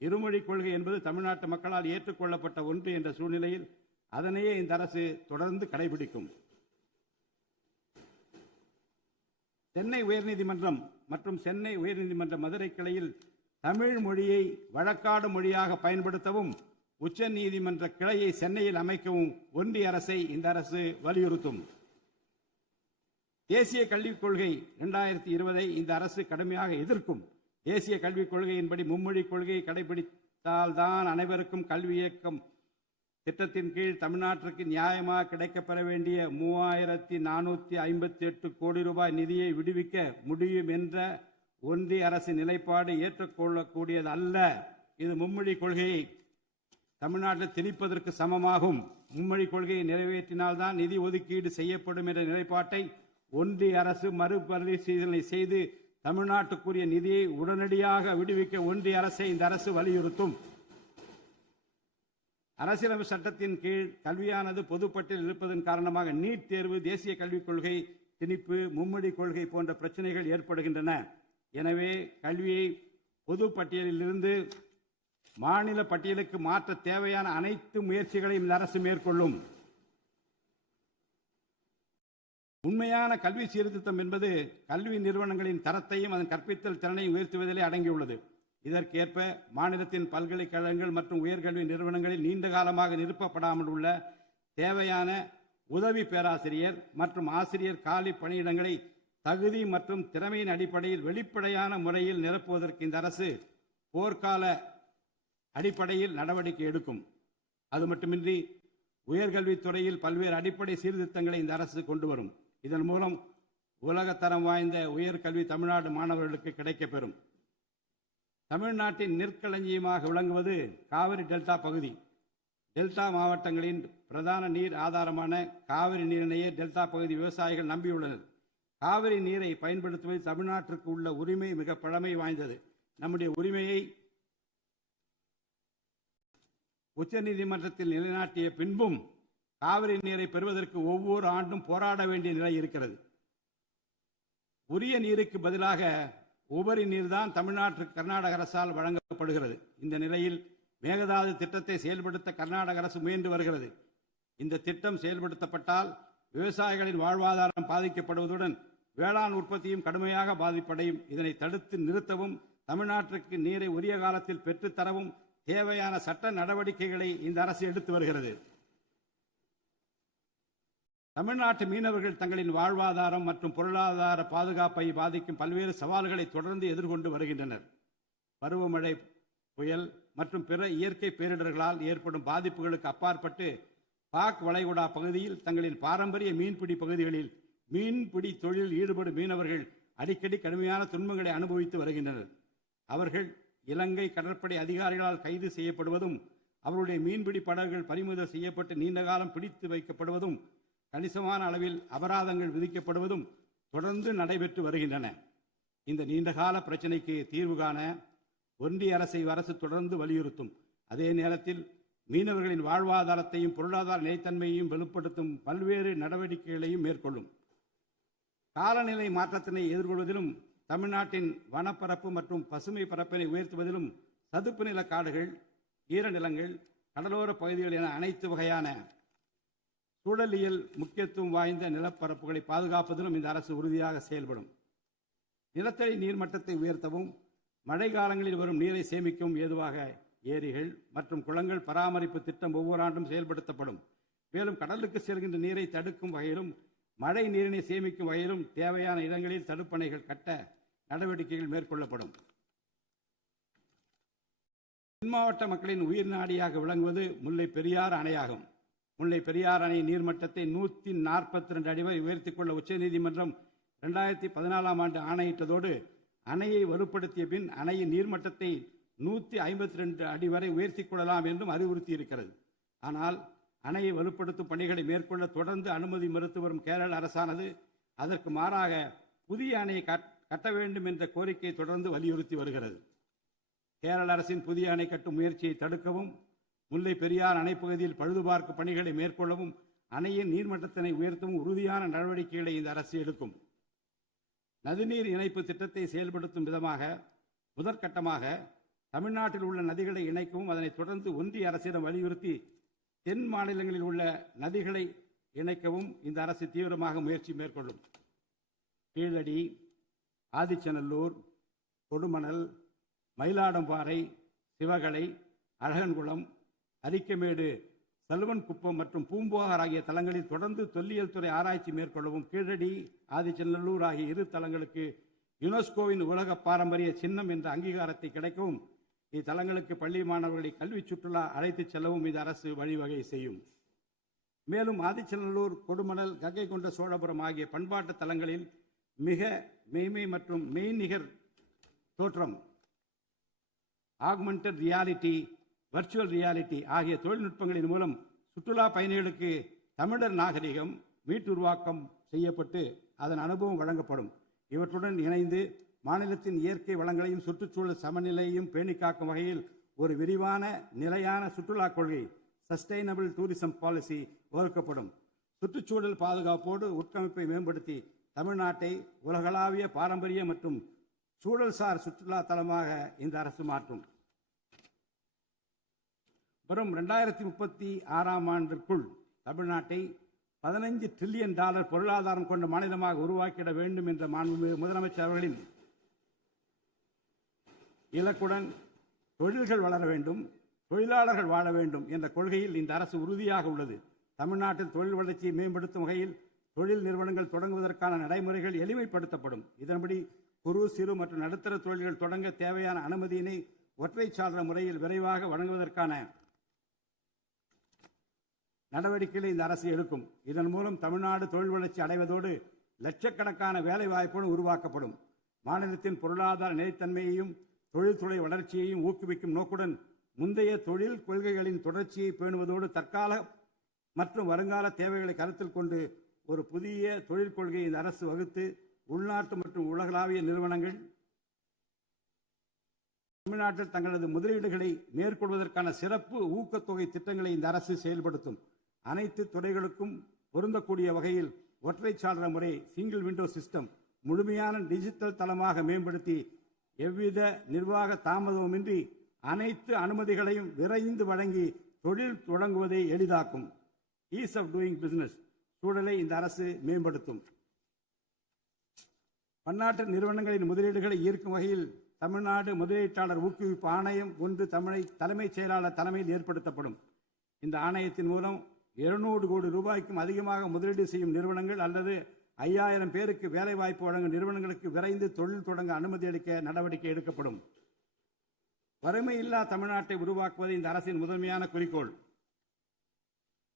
இருமொழி கொள்கை என்பது தமிழ்நாட்டு மக்களால் ஏற்றுக்கொள்ளப்பட்ட ஒன்று என்ற சூழ்நிலையில் அதனையே இந்த அரசு தொடர்ந்து கடைபிடிக்கும். சென்னை உயர்நீதிமன்றம் மற்றும் சென்னை உயர்நீதிமன்ற மதுரை கிளையில் தமிழ் மொழியை வழக்காடு மொழியாக பயன்படுத்தவும் உச்ச நீதிமன்ற கிளையை சென்னையில் அமைக்கவும் ஒன்றிய அரசை இந்த அரசு வலியுறுத்தும். தேசிய கல்விக் கொள்கை 2020 இந்த அரசு கடுமையாக எதிர்க்கும். தேசிய கல்விக் கொள்கையின்படி மும்மொழி கொள்கையை கடைபிடித்தால்தான் அனைவருக்கும் கல்வி இயக்கம் திட்டத்தின் கீழ் தமிழ்நாட்டிற்கு நியாயமாக கிடைக்கப்பெற வேண்டிய 3458 கோடி ரூபாய் நிதியை விடுவிக்க முடியும் என்ற ஒன்றிய அரசின் நிலைப்பாடு ஏற்றுக்கொள்ளக்கூடியது அல்ல. இது மும்மொழி கொள்கையை தமிழ்நாட்டில் திணிப்பதற்கு சமமாகும். மும்மொழி கொள்கையை நிறைவேற்றினால்தான் நிதி ஒதுக்கீடு செய்யப்படும் என்ற நிலைப்பாட்டை ஒன்றிய அரசு மறுபரிசீலனை செய்து தமிழ்நாட்டுக்குரிய நிதியை உடனடியாக விடுவிக்க ஒன்றிய அரசை இந்த அரசு வலியுறுத்தும். அரசியலமைப்பு சட்டத்தின் கீழ் கல்வியானது பொதுப்பட்டியலில் இருப்பதன் காரணமாக நீட் தேர்வு, தேசிய கல்விக் கொள்கை திணிப்பு, மும்மொழி கொள்கை போன்ற பிரச்சனைகள் ஏற்படுகின்றன. எனவே கல்வியை பொது பட்டியலிலிருந்து மாநில பட்டியலுக்கு மாற்ற தேவையான அனைத்து முயற்சிகளையும் இந்த அரசு மேற்கொள்ளும். உண்மையான கல்வி சீர்திருத்தம் என்பது கல்வி நிறுவனங்களின் தரத்தையும் அதன் கற்பித்தல் திறனையும் உயர்த்துவதிலே அடங்கியுள்ளது. இதற்கேற்ப மாநிலத்தின் பல்கலைக்கழகங்கள் மற்றும் உயர்கல்வி நிறுவனங்களில் நீண்ட காலமாக நிரப்பப்படாமல் உள்ள தேவையான உதவி பேராசிரியர் மற்றும் ஆசிரியர் காலி பணியிடங்களை தகுதி மற்றும் திறமையின் அடிப்படையில் வெளிப்படையான முறையில் நிரப்புவதற்கு இந்த அரசு போர்க்கால அடிப்படையில் நடவடிக்கை எடுக்கும். அது மட்டுமின்றி உயர்கல்வித்துறையில் பல்வேறு அடிப்படை சீர்திருத்தங்களை இந்த அரசு கொண்டு வரும். இதன் மூலம் உலகத்தரம் வாய்ந்த உயர்கல்வி தமிழ்நாடு மாணவர்களுக்கு கிடைக்கப்பெறும். தமிழ்நாட்டின் நெற்களஞ்சியமாக விளங்குவது காவிரி டெல்டா பகுதி. டெல்டா மாவட்டங்களின் பிரதான நீர் ஆதாரமான காவிரி நீரினையே டெல்டா பகுதி விவசாயிகள் நம்பியுள்ளனர். காவிரி நீரை பயன்படுத்துவதில் தமிழ்நாட்டிற்கு உள்ள உரிமை மிக பழமை வாய்ந்தது. நம்முடைய உரிமையை உச்சநீதிமன்றத்தில் நிலைநாட்டிய பின்பும் காவிரி நீரை பெறுவதற்கு ஒவ்வொரு ஆண்டும் போராட வேண்டிய நிலை இருக்கிறது. உரிய நீருக்கு பதிலாக உபரி நீர்தான் தமிழ்நாட்டிற்கு கர்நாடக அரசால் வழங்கப்படுகிறது. இந்த நிலையில் மேகதாது திட்டத்தை செயல்படுத்த கர்நாடக அரசு முயன்று வருகிறது. இந்த திட்டம் செயல்படுத்தப்பட்டால் விவசாயிகளின் வாழ்வாதாரம் பாதிக்கப்படுவதுடன் வேளாண் உற்பத்தியும் கடுமையாக பாதிப்படையும். இதனை தடுத்து நிறுத்தவும் தமிழ்நாட்டிற்கு நீரை உரிய காலத்தில் பெற்றுத்தரவும் தேவையான சட்ட நடவடிக்கைகளை இந்த அரசு எடுத்து வருகிறது. தமிழ்நாட்டு மீனவர்கள் தங்களின் வாழ்வாதாரம் மற்றும் பொருளாதார பாதுகாப்பை பாதிக்கும் பல்வேறு சவால்களை தொடர்ந்து எதிர்கொண்டு வருகின்றனர். பருவமழை, புயல் மற்றும் பிற இயற்கை பேரிடர்களால் ஏற்படும் பாதிப்புகளுக்கு அப்பாற்பட்டு பாக் வளைகுடா பகுதியில் தங்களின் பாரம்பரிய மீன்பிடி பகுதிகளில் மீன்பிடி தொழிலில் ஈடுபடும் மீனவர்கள் அடிக்கடி கடுமையான துன்பங்களை அனுபவித்து வருகின்றனர். அவர்கள் இலங்கை கடற்படை அதிகாரிகளால் கைது செய்யப்படுவதும் அவருடைய மீன்பிடி படகுகள் பறிமுதல் செய்யப்பட்டு நீண்ட காலம் பிடித்து வைக்கப்படுவதும் கணிசமான அளவில் அபராதங்கள் விதிக்கப்படுவதும் தொடர்ந்து நடைபெற்று வருகின்றன. இந்த நீண்டகால பிரச்சினைக்கு தீர்வு காண ஒன்றிய அரசு தொடர்ந்து வலியுறுத்தும். அதே நேரத்தில் மீனவர்களின் வாழ்வாதாரத்தையும் பொருளாதார நிலைத்தன்மையையும் வலுப்படுத்தும் பல்வேறு நடவடிக்கைகளையும் மேற்கொள்ளும். காலநிலை மாற்றத்தினை எதிர்கொள்வதிலும் தமிழ்நாட்டின் வனப்பரப்பு மற்றும் பசுமை பரப்பினை உயர்த்துவதிலும் சதுப்பு நில காடுகள், ஈரநிலங்கள், கடலோர பகுதிகள் என அனைத்து வகையான சூழலியல் முக்கியத்துவம் வாய்ந்த நிலப்பரப்புகளை பாதுகாப்பதிலும் இந்த அரசு உறுதியாக செயல்படும். நிலத்தடி நீர்மட்டத்தை உயர்த்தவும் மழை காலங்களில் வரும் நீரை சேமிக்கவும் ஏதுவாக ஏரிகள் மற்றும் குளங்கள் பராமரிப்பு திட்டம் ஒவ்வொரு ஆண்டும் செயல்படுத்தப்படும். மேலும் கடலுக்கு செல்கின்ற நீரை தடுக்கும் வகையிலும் மழை நீரினை சேமிக்கும் வகையிலும் தேவையான இடங்களில் தடுப்பணைகள் கட்ட நடவடிக்கைகள் மேற்கொள்ளப்படும். தென் மாவட்ட மக்களின் உயிர் நாடியாக விளங்குவது முல்லை பெரியாறு அணையாகும். முல்லை பெரியாறு அணை நீர்மட்டத்தை 142 அடி வரை உயர்த்திக் கொள்ள உச்சநீதிமன்றம் 2014 ஆண்டு ஆணையிட்டதோடு அணையை வலுப்படுத்திய பின் அணையின் நீர்மட்டத்தை 152 அடி வரை உயர்த்திக் கொள்ளலாம் என்றும் அறிவுறுத்தி இருக்கிறது. ஆனால் அணையை வலுப்படுத்தும் பணிகளை மேற்கொள்ள தொடர்ந்து அனுமதி மறுத்து வரும் கேரள அரசானது அதற்கு மாறாக புதிய அணையை கட்ட வேண்டும் என்ற கோரிக்கையை தொடர்ந்து வலியுறுத்தி வருகிறது. கேரள அரசின் புதிய அணை கட்டும் முயற்சியை தடுக்கவும், முல்லை பெரியார் அணைப்பகுதியில் பழுதுபார்க்கும் பணிகளை மேற்கொள்ளவும், அணையின் நீர்மட்டத்தினை உயர்த்தவும் உறுதியான நடவடிக்கைகளை இந்த அரசு எடுக்கும். நதிநீர் இணைப்பு திட்டத்தை செயல்படுத்தும் விதமாக முதற்கட்டமாக தமிழ்நாட்டில் உள்ள நதிகளை இணைக்கவும், அதனைத் தொடர்ந்து ஒன்றிய அரசிடம் வலியுறுத்தி தென் மாநிலங்களில் உள்ள நதிகளை இணைக்கவும் இந்த அரசு தீவிரமாக முயற்சி மேற்கொள்ளும். கீழடி, ஆதிச்சநல்லூர், கொடுமணல், மயிலாடம்பாறை, சிவகலை, அழகன்குளம், அரிக்கமேடு, செல்வன்குப்பம் மற்றும் பூம்புகார் ஆகிய தலங்களில் தொடர்ந்து தொல்லியல் துறை ஆராய்ச்சி மேற்கொள்ளவும், கீழடி, ஆதிச்சநல்லூர் ஆகிய இரு தலங்களுக்கு யுனெஸ்கோவின் உலக பாரம்பரிய சின்னம் என்ற அங்கீகாரத்தை கிடைக்கவும், இத்தலங்களுக்கு பள்ளி மாணவர்களை கல்வி சுற்றுலா அழைத்துச் செல்லவும் இந்த அரசு வழிவகை செய்யும். மேலும் ஆதிச்சநல்லூர், கொடுமணல், கங்கை கொண்ட சோழபுரம் ஆகிய பண்பாட்டு தலங்களில் மிக மெய்மை மற்றும் மெய்நிகர் தோற்றம், ஆக்மெண்டட் ரியாலிட்டி, வர்ச்சுவல் ரியாலிட்டி ஆகிய தொழில்நுட்பங்களின் மூலம் சுற்றுலா பயணிகளுக்கு தமிழர் நாகரிகம் மீட்டுருவாக்கம் செய்யப்பட்டு அதன் அனுபவம் வழங்கப்படும். இவற்றுடன் இணைந்து மாநிலத்தின் இயற்கை வளங்களையும் சுற்றுச்சூழல் சமநிலையையும் பேணி காக்கும் வகையில் ஒரு விரிவான நிலையான சுற்றுலா கொள்கை, சஸ்டைனபிள் டூரிசம் பாலிசி வகுக்கப்படும். சுற்றுச்சூழல் பாதுகாப்போடு உட்கமைப்பை மேம்படுத்தி தமிழ்நாட்டை உலகளாவிய பாரம்பரிய மற்றும் சூழல்சார் சுற்றுலா தலமாக இந்த அரசு மாற்றும். வரும் 2036 ஆண்டிற்குள் தமிழ்நாட்டை $15 டிரில்லியன் பொருளாதாரம் கொண்ட மாநிலமாக உருவாக்கிட வேண்டும் என்ற முதலமைச்சர் அவர்களின் இலக்குடன் தொழில்கள் வளர வேண்டும், தொழிலாளர்கள் வாழ வேண்டும் என்ற கொள்கையில் இந்த அரசு உறுதியாக உள்ளது. தமிழ்நாட்டில் தொழில் வளர்ச்சியை மேம்படுத்தும் வகையில் தொழில் நிறுவனங்கள் தொடங்குவதற்கான நடைமுறைகள் எளிமைப்படுத்தப்படும். இதன்படி குறு, சிறு மற்றும் நடுத்தர தொழில்கள் தொடங்க தேவையான அனுமதியினை ஒற்றைச்சாளர முறையில் விரைவாக வழங்குவதற்கான நடவடிக்கைகளை இந்த அரசு எடுக்கும். இதன் மூலம் தமிழ்நாடு தொழில் வளர்ச்சி அடைவதோடு லட்சக்கணக்கான வேலை வாய்ப்புகள் உருவாக்கப்படும். மாநிலத்தின் பொருளாதார நிலைத்தன்மையையும் தொழில்துறை வளர்ச்சியையும் ஊக்குவிக்கும் நோக்குடன் முந்தைய தொழில் கொள்கைகளின் தொடர்ச்சியை பேணுவதோடு தற்கால மற்றும் வருங்கால தேவைகளை கருத்தில் கொண்டு ஒரு புதிய தொழில் கொள்கையை இந்த அரசு வகுத்து உள்நாட்டு மற்றும் உலகளாவிய நிறுவனங்கள் தமிழ்நாட்டில் தங்களது முதலீடுகளை மேற்கொள்வதற்கான சிறப்பு ஊக்கத்தொகை திட்டங்களை இந்த அரசு செயல்படுத்தும். அனைத்து துறைகளுக்கும் பொருந்தக்கூடிய வகையில் ஒற்றைச்சாளர முறை, சிங்கிள் விண்டோ சிஸ்டம் முழுமையான டிஜிட்டல் தளமாக மேம்படுத்தி எவ்வித நிர்வாக தாமதமுமின்றி அனைத்து அனுமதிகளையும் விரைந்து வழங்கி தொழில் தொடங்குவதை எளிதாக்கும். ஈஸ் ஆஃப் டூயிங் பிசினஸ் சூழலை இந்த அரசு மேம்படுத்தும். பன்னாட்டு நிறுவனங்களின் முதலீடுகளை ஈர்க்கும் வகையில் தமிழ்நாடு முதலீட்டாளர் ஊக்குவிப்பு ஆணையம் ஒன்று தலைமைச் செயலாளர் தலைமையில் ஏற்படுத்தப்படும். இந்த ஆணையத்தின் மூலம் 200 கோடி ரூபாய்க்கும் அதிகமாக முதலீடு செய்யும் நிறுவனங்கள் அல்லது 5000 பேருக்கு வேலைவாய்ப்பு வழங்கும் நிறுவனங்களுக்கு விரைந்து தொழில் தொடங்க அனுமதி அளிக்க நடவடிக்கை எடுக்கப்படும். வறுமையில்லா தமிழ்நாட்டை உருவாக்குவது இந்த அரசின் முதன்மையான குறிக்கோள்.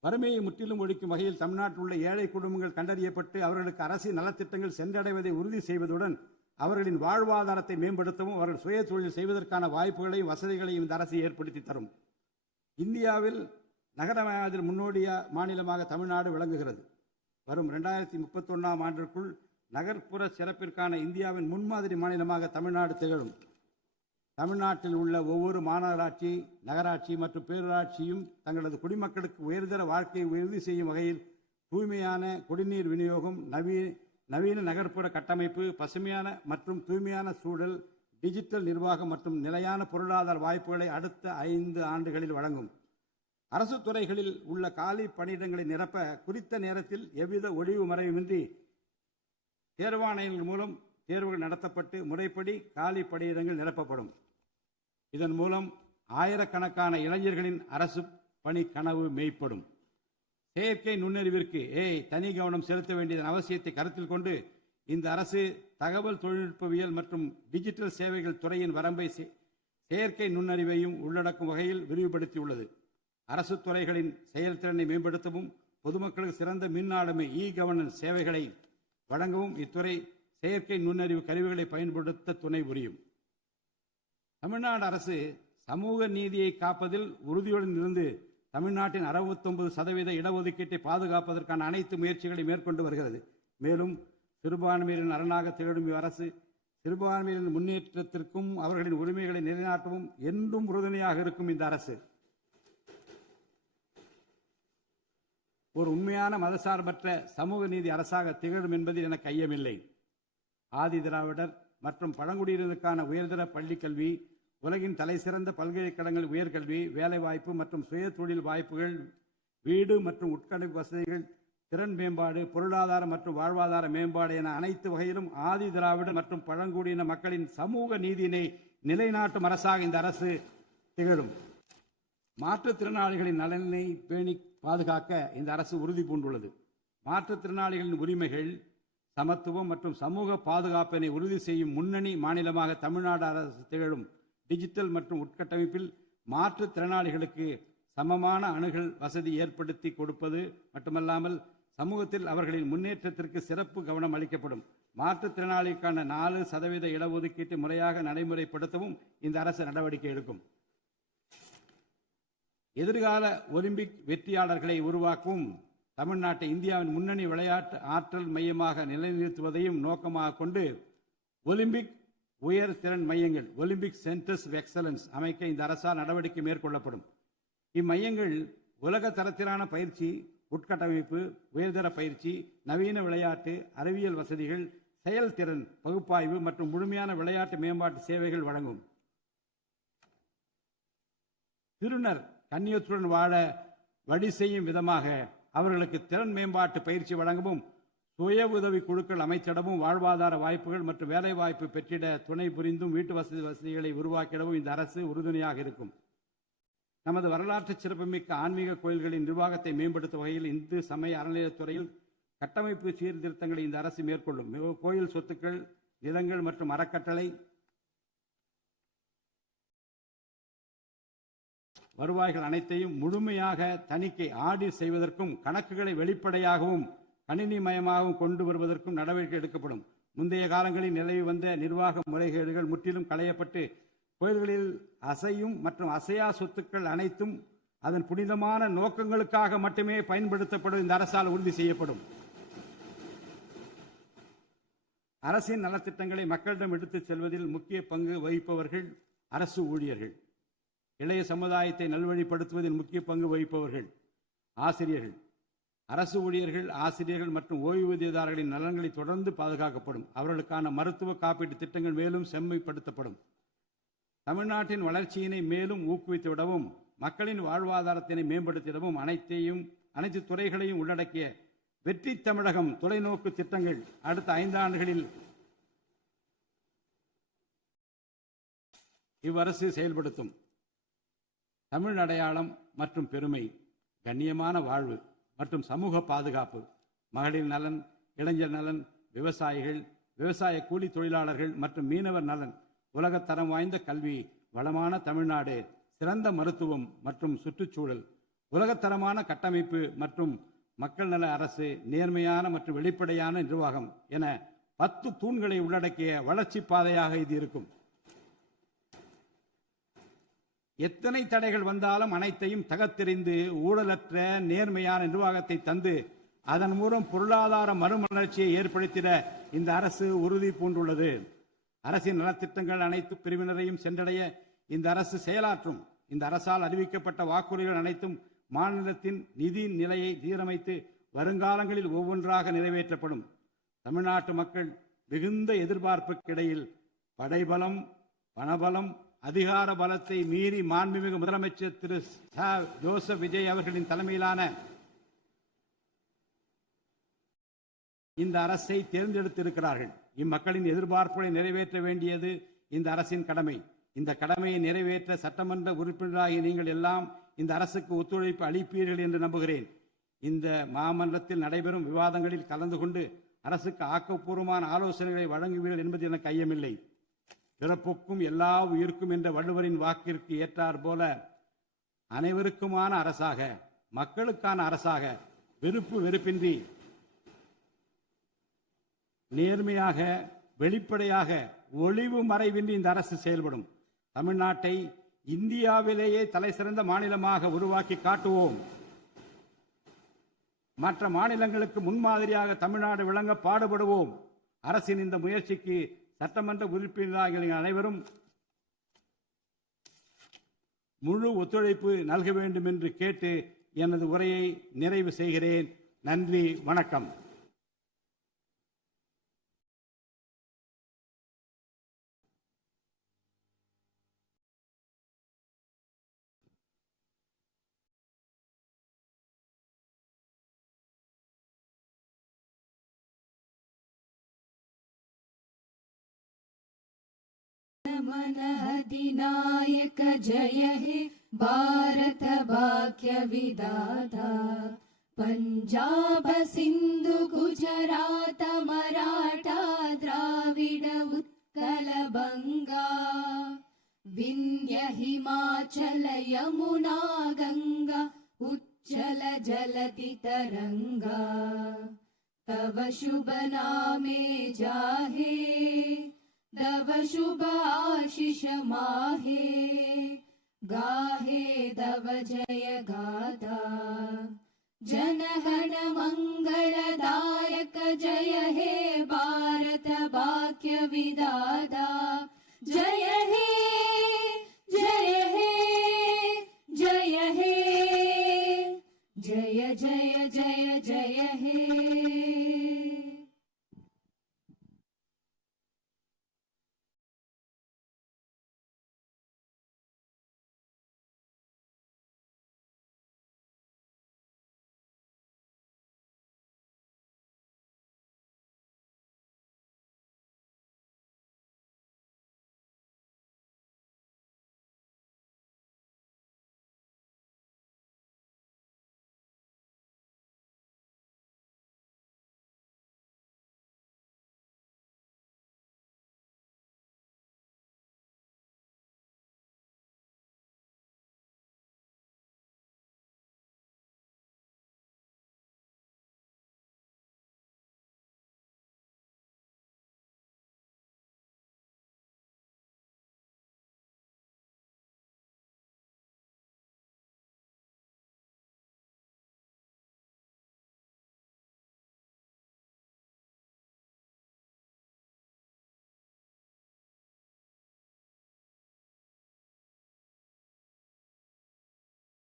வறுமையை முற்றிலும் ஒழிக்கும் வகையில் தமிழ்நாட்டில் உள்ள ஏழை குடும்பங்கள் கண்டறியப்பட்டு அவர்களுக்கு அரசின் நலத்திட்டங்கள் சென்றடைவதை உறுதி செய்வதுடன் அவர்களின் வாழ்வாதாரத்தை மேம்படுத்தவும் அவர்கள் சுய தொழில் செய்வதற்கான வாய்ப்புகளையும் வசதிகளையும் இந்த அரசு ஏற்படுத்தி தரும். இந்தியாவில் நகரமயமாதல் முன்னோடிய மாநிலமாக தமிழ்நாடு விளங்குகிறது. வரும் 2031 ஆண்டிற்குள் நகர்ப்புற சிறப்பிற்கான இந்தியாவின் முன்மாதிரி மாநிலமாக தமிழ்நாடு திகழும். தமிழ்நாட்டில் உள்ள ஒவ்வொரு மாநகராட்சி, நகராட்சி மற்றும் பேரூராட்சியும் தங்களது குடிமக்களுக்கு உயர்தர வாழ்க்கையை உறுதி செய்யும் வகையில் தூய்மையான குடிநீர் விநியோகம், நவீன நகர்ப்புற கட்டமைப்பு, பசுமையான மற்றும் தூய்மையான சூழல், டிஜிட்டல் நிர்வாகம் மற்றும் நிலையான பொருளாதார வாய்ப்புகளை அடுத்த 5 ஆண்டுகளில் வழங்கும். அரசு துறைகளில் உள்ள காலி பணியிடங்களை நிரப்ப குறித்த நேரத்தில் எவ்வித ஒளிவு மறைவுமின்றி தேர்வாணையங்கள் மூலம் தேர்வுகள் நடத்தப்பட்டு முறைப்படி காலி பணியிடங்கள் நிரப்பப்படும். இதன் மூலம் ஆயிரக்கணக்கான இளைஞர்களின் அரசு பணி கனவு மெய்ப்படும். செயற்கை நுண்ணறிவிற்கு தனி கவனம் செலுத்த வேண்டியதன் அவசியத்தை கருத்தில் கொண்டு இந்த அரசு தகவல் தொழில்நுட்பவியல் மற்றும் டிஜிட்டல் சேவைகள் துறையின் வரம்பை செயற்கை நுண்ணறிவையும் உள்ளடக்கும் வகையில் விரிவுபடுத்தியுள்ளது. அரசு துறைகளின் செயல்திறனை மேம்படுத்தவும் பொதுமக்களுக்கு சிறந்த மின் ஆளுமை கவர்னன்ஸ் சேவைகளை வழங்கவும் இத்துறை செயற்கை நுண்ணறிவு கருவிகளை பயன்படுத்த துணை புரியும். தமிழ்நாடு அரசு சமூக நீதியை காப்பதில் உறுதியுடன் இருந்து தமிழ்நாட்டின் 69% இடஒதுக்கீட்டை பாதுகாப்பதற்கான அனைத்து முயற்சிகளை மேற்கொண்டு வருகிறது. மேலும் சிறுபான்மையினரின் அரணாக திகழும் அரசு சிறுபான்மையினரின் முன்னேற்றத்திற்கும் அவர்களின் உரிமைகளை நிலைநாட்டவும் என்றும் உறுதுணையாக இருக்கும். இந்த அரசு ஒரு உண்மையான மதசார்பற்ற சமூக நீதி அரசாக திகழும் என்பதில் எனக்கு ஐயமில்லை. ஆதி திராவிடர் மற்றும் பழங்குடியினருக்கான உயர்தர பள்ளி கல்வி, உலகின் தலைசிறந்த பல்கலைக்கழகங்கள் உயர்கல்வி, வேலைவாய்ப்பு மற்றும் சுய தொழில் வாய்ப்புகள், வீடு மற்றும் உட்கட்டமைப்பு வசதிகள், திறன் மேம்பாடு, பொருளாதார மற்றும் வாழ்வாதார மேம்பாடு என அனைத்து வகையிலும் ஆதி திராவிடர் மற்றும் பழங்குடியின மக்களின் சமூக நீதியினை நிலைநாட்டும் அரசாக இந்த அரசு திகழும். மாற்றுத்திறனாளிகளின் நலனை பேணி பாதுகாக்க இந்த அரசு உறுதி பூண்டுள்ளது. மாற்றுத்திறனாளிகளின் உரிமைகள், சமத்துவம் மற்றும் சமூக பாதுகாப்பினை உறுதி செய்யும் முன்னணி மாநிலமாக தமிழ்நாடு அரசு திகழும். டிஜிட்டல் மற்றும் உட்கட்டமைப்பில் மாற்றுத்திறனாளிகளுக்கு சமமான அணுகல் வசதி ஏற்படுத்தி கொடுப்பது மட்டுமல்லாமல் சமூகத்தில் அவர்களின் முன்னேற்றத்திற்கு சிறப்பு கவனம் அளிக்கப்படும். மாற்றுத்திறனாளிக்கான 4% இடஒதுக்கீட்டு முறையாக நடைமுறைப்படுத்தவும் இந்த அரசு நடவடிக்கை எடுக்கும். எதிர்கால ஒலிம்பிக் வெற்றியாளர்களை உருவாக்கவும் தமிழ்நாட்டை இந்தியாவின் முன்னணி விளையாட்டு ஆற்றல் மையமாக நிலைநிறுத்துவதையும் நோக்கமாக கொண்டு ஒலிம்பிக் உயர் திறன் மையங்கள், ஒலிம்பிக் சென்டர்ஸ் ஆஃப் எக்ஸலன்ஸ் அமைக்க இந்த அரசால் நடவடிக்கை மேற்கொள்ளப்படும். இம்மையங்கள் உலக தரத்திலான பயிற்சி, உட்கட்டமைப்பு, உயர்தர பயிற்சி, நவீன விளையாட்டு, அறிவியல் வசதிகள், செயல்திறன் பகுப்பாய்வு மற்றும் முழுமையான விளையாட்டு மேம்பாட்டு சேவைகள் வழங்கும். திருநர் கண்ணியத்துடன் வாழ வழி செய்யும் விதமாக அவர்களுக்கு திறன் மேம்பாட்டு பயிற்சி வழங்கவும், சுய உதவி குழுக்கள் அமைச்சிடவும், வாழ்வாதார வாய்ப்புகள் மற்றும் வேலை வாய்ப்பு பெற்றிட துணை புரிந்தும் வீட்டு வசதிகளை உருவாக்கிடவும் இந்த அரசு உறுதுணையாக இருக்கும். நமது வரலாற்று சிறப்புமிக்க ஆன்மீக கோயில்களின் நிர்வாகத்தை மேம்படுத்தும் வகையில் இந்து சமய அறநிலையத்துறையில் கட்டமைப்பு சீர்திருத்தங்களை இந்த அரசு மேற்கொள்ளும். கோயில் சொத்துக்கள், நிலங்கள் மற்றும் அறக்கட்டளை வருவாய்கள் அனைத்தையும் முழுமையாக தணிக்கை ஆடிட் செய்வதற்கும் கணக்குகளை வெளிப்படையாகவும் கணினிமயமாகவும் கொண்டு வருவதற்கும் நடவடிக்கை எடுக்கப்படும். முந்தைய காலங்களில் நிலவி வந்த நிர்வாக முறைகேடுகள் முற்றிலும் களையப்பட்டு கோயில்களில் அசையும் மற்றும் அசையா சொத்துக்கள் அனைத்தும் அதன் புனிதமான நோக்கங்களுக்காக மட்டுமே பயன்படுத்தப்படும் இந்த அரசால் உறுதி செய்யப்படும். அரசின் நலத்திட்டங்களை மக்களிடம் எடுத்துச் செல்வதில் முக்கிய பங்கு வகிப்பவர்கள் அரசு ஊழியர்கள். இளைய சமுதாயத்தை நல்வழிப்படுத்துவதில் முக்கிய பங்கு வகிப்பவர்கள் ஆசிரியர்கள். அரசு ஊழியர்கள், ஆசிரியர்கள் மற்றும் ஓய்வூதியதாரர்களின் நலன்களை தொடர்ந்து பாதுகாக்கப்படும். அவர்களுக்கான மருத்துவ காப்பீட்டு திட்டங்கள் மேலும் செம்மைப்படுத்தப்படும். தமிழ்நாட்டின் வளர்ச்சியினை மேலும் ஊக்குவித்துவிடவும், மக்களின் வாழ்வாதாரத்தினை மேம்படுத்திடவும் அனைத்து துறைகளையும் உள்ளடக்கிய வெற்றி தமிழகம் தொலைநோக்கு திட்டங்கள் அடுத்த 5 ஆண்டுகளில் இவ்வரசு செயல்படுத்தும். தமிழ் அடையாளம் மற்றும் பெருமை, கண்ணியமான வாழ்வு மற்றும் சமூக பாதுகாப்பு, மகளிர் நலன், இளைஞர் நலன், விவசாயிகள், விவசாய கூலி தொழிலாளர்கள் மற்றும் மீனவர் நலன், உலகத்தரம் வாய்ந்த கல்வி, வளமான தமிழ்நாடு, சிறந்த மருத்துவம் மற்றும் சுற்றுச்சூழல், உலகத்தரமான கட்டமைப்பு மற்றும் மக்கள் நல அரசு, நேர்மையான மற்றும் வெளிப்படையான நிர்வாகம் என 10 தூண்களை உள்ளடக்கிய வளர்ச்சி பாதையாக இது இருக்கும். எத்தனை தடைகள் வந்தாலும் அனைத்தையும் தகர்த்தெறிந்து ஊழலற்ற நேர்மையான நிர்வாகத்தை தந்து அதன் மூலம் பொருளாதார மறுமலர்ச்சியை ஏற்படுத்திட இந்த அரசு உறுதி பூண்டுள்ளது. அரசின் நலத்திட்டங்கள் அனைத்து பிரிவினரையும் சென்றடைய இந்த அரசு செயலாற்றும். இந்த அரசால் அறிவிக்கப்பட்ட வாக்குறுதிகள் அனைத்தும் மாநிலத்தின் நிதி நிலையை சீரமைத்து வருங்காலங்களில் ஒவ்வொன்றாக நிறைவேற்றப்படும். தமிழ்நாட்டு மக்கள் மிகுந்த எதிர்பார்ப்புக்கிடையில் படைபலம், பணபலம், அதிகார பலத்தை மீறி மாண்புமிகு முதலமைச்சர் திரு ஜோசப் விஜய் அவர்களின் தலைமையிலான இந்த அரசை தேர்ந்தெடுத்திருக்கிறார்கள். இம்மக்களின் எதிர்பார்ப்புகளை நிறைவேற்ற வேண்டியது இந்த அரசின் கடமை. இந்த கடமையை நிறைவேற்ற சட்டமன்ற உறுப்பினராகிய நீங்கள் எல்லாம் இந்த அரசுக்கு ஒத்துழைப்பு அளிப்பீர்கள் என்று நம்புகிறேன். இந்த மாமன்றத்தில் நடைபெறும் விவாதங்களில் கலந்து கொண்டு அரசுக்கு ஆக்கப்பூர்வமான ஆலோசனைகளை வழங்குவீர்கள் என்பது எனக்கு ஐயமில்லை. பிறப்புக்கும் எல்லா உயிருக்கும் என்ற வள்ளுவரின் வாக்கிற்கு ஏற்றார் போல அனைவருக்குமான அரசாக, மக்களுக்கான அரசாக, வெறுப்பு வெறுப்பின்றி நேர்மையாக, வெளிப்படையாக, ஒளிவு மறைவின்றி இந்த அரசு செயல்படும். தமிழ்நாட்டை இந்தியாவிலேயே தலைசிறந்த மாநிலமாக உருவாக்கி காட்டுவோம். மற்ற மாநிலங்களுக்கு முன்மாதிரியாக தமிழ்நாடு விளங்க பாடுபடுவோம். அரசின் இந்த முயற்சிக்கு சட்டமன்ற உறுப்பினர்கள் அனைவரும் முழு ஒத்துழைப்பு நல்க வேண்டும் என்று கேட்டு எனது உரையை நிறைவு செய்கிறேன். நன்றி, வணக்கம். मन अधिनायक जय हे भारत भाग्य विधाता पंजाब सिंधु गुजरात मराठा द्राविड उत्कल बंगा विंध्य हिमाचल यमुना गंगा उच्चल जलति तरंगा तव शुभ नामे जाहे तव शुभ आशीष माहे गाहे तव जय गाथा जनगण मंगलदायक जय हे भारत भाग्य विधाता जय हे जय हे जय हे जय जय जय जय हे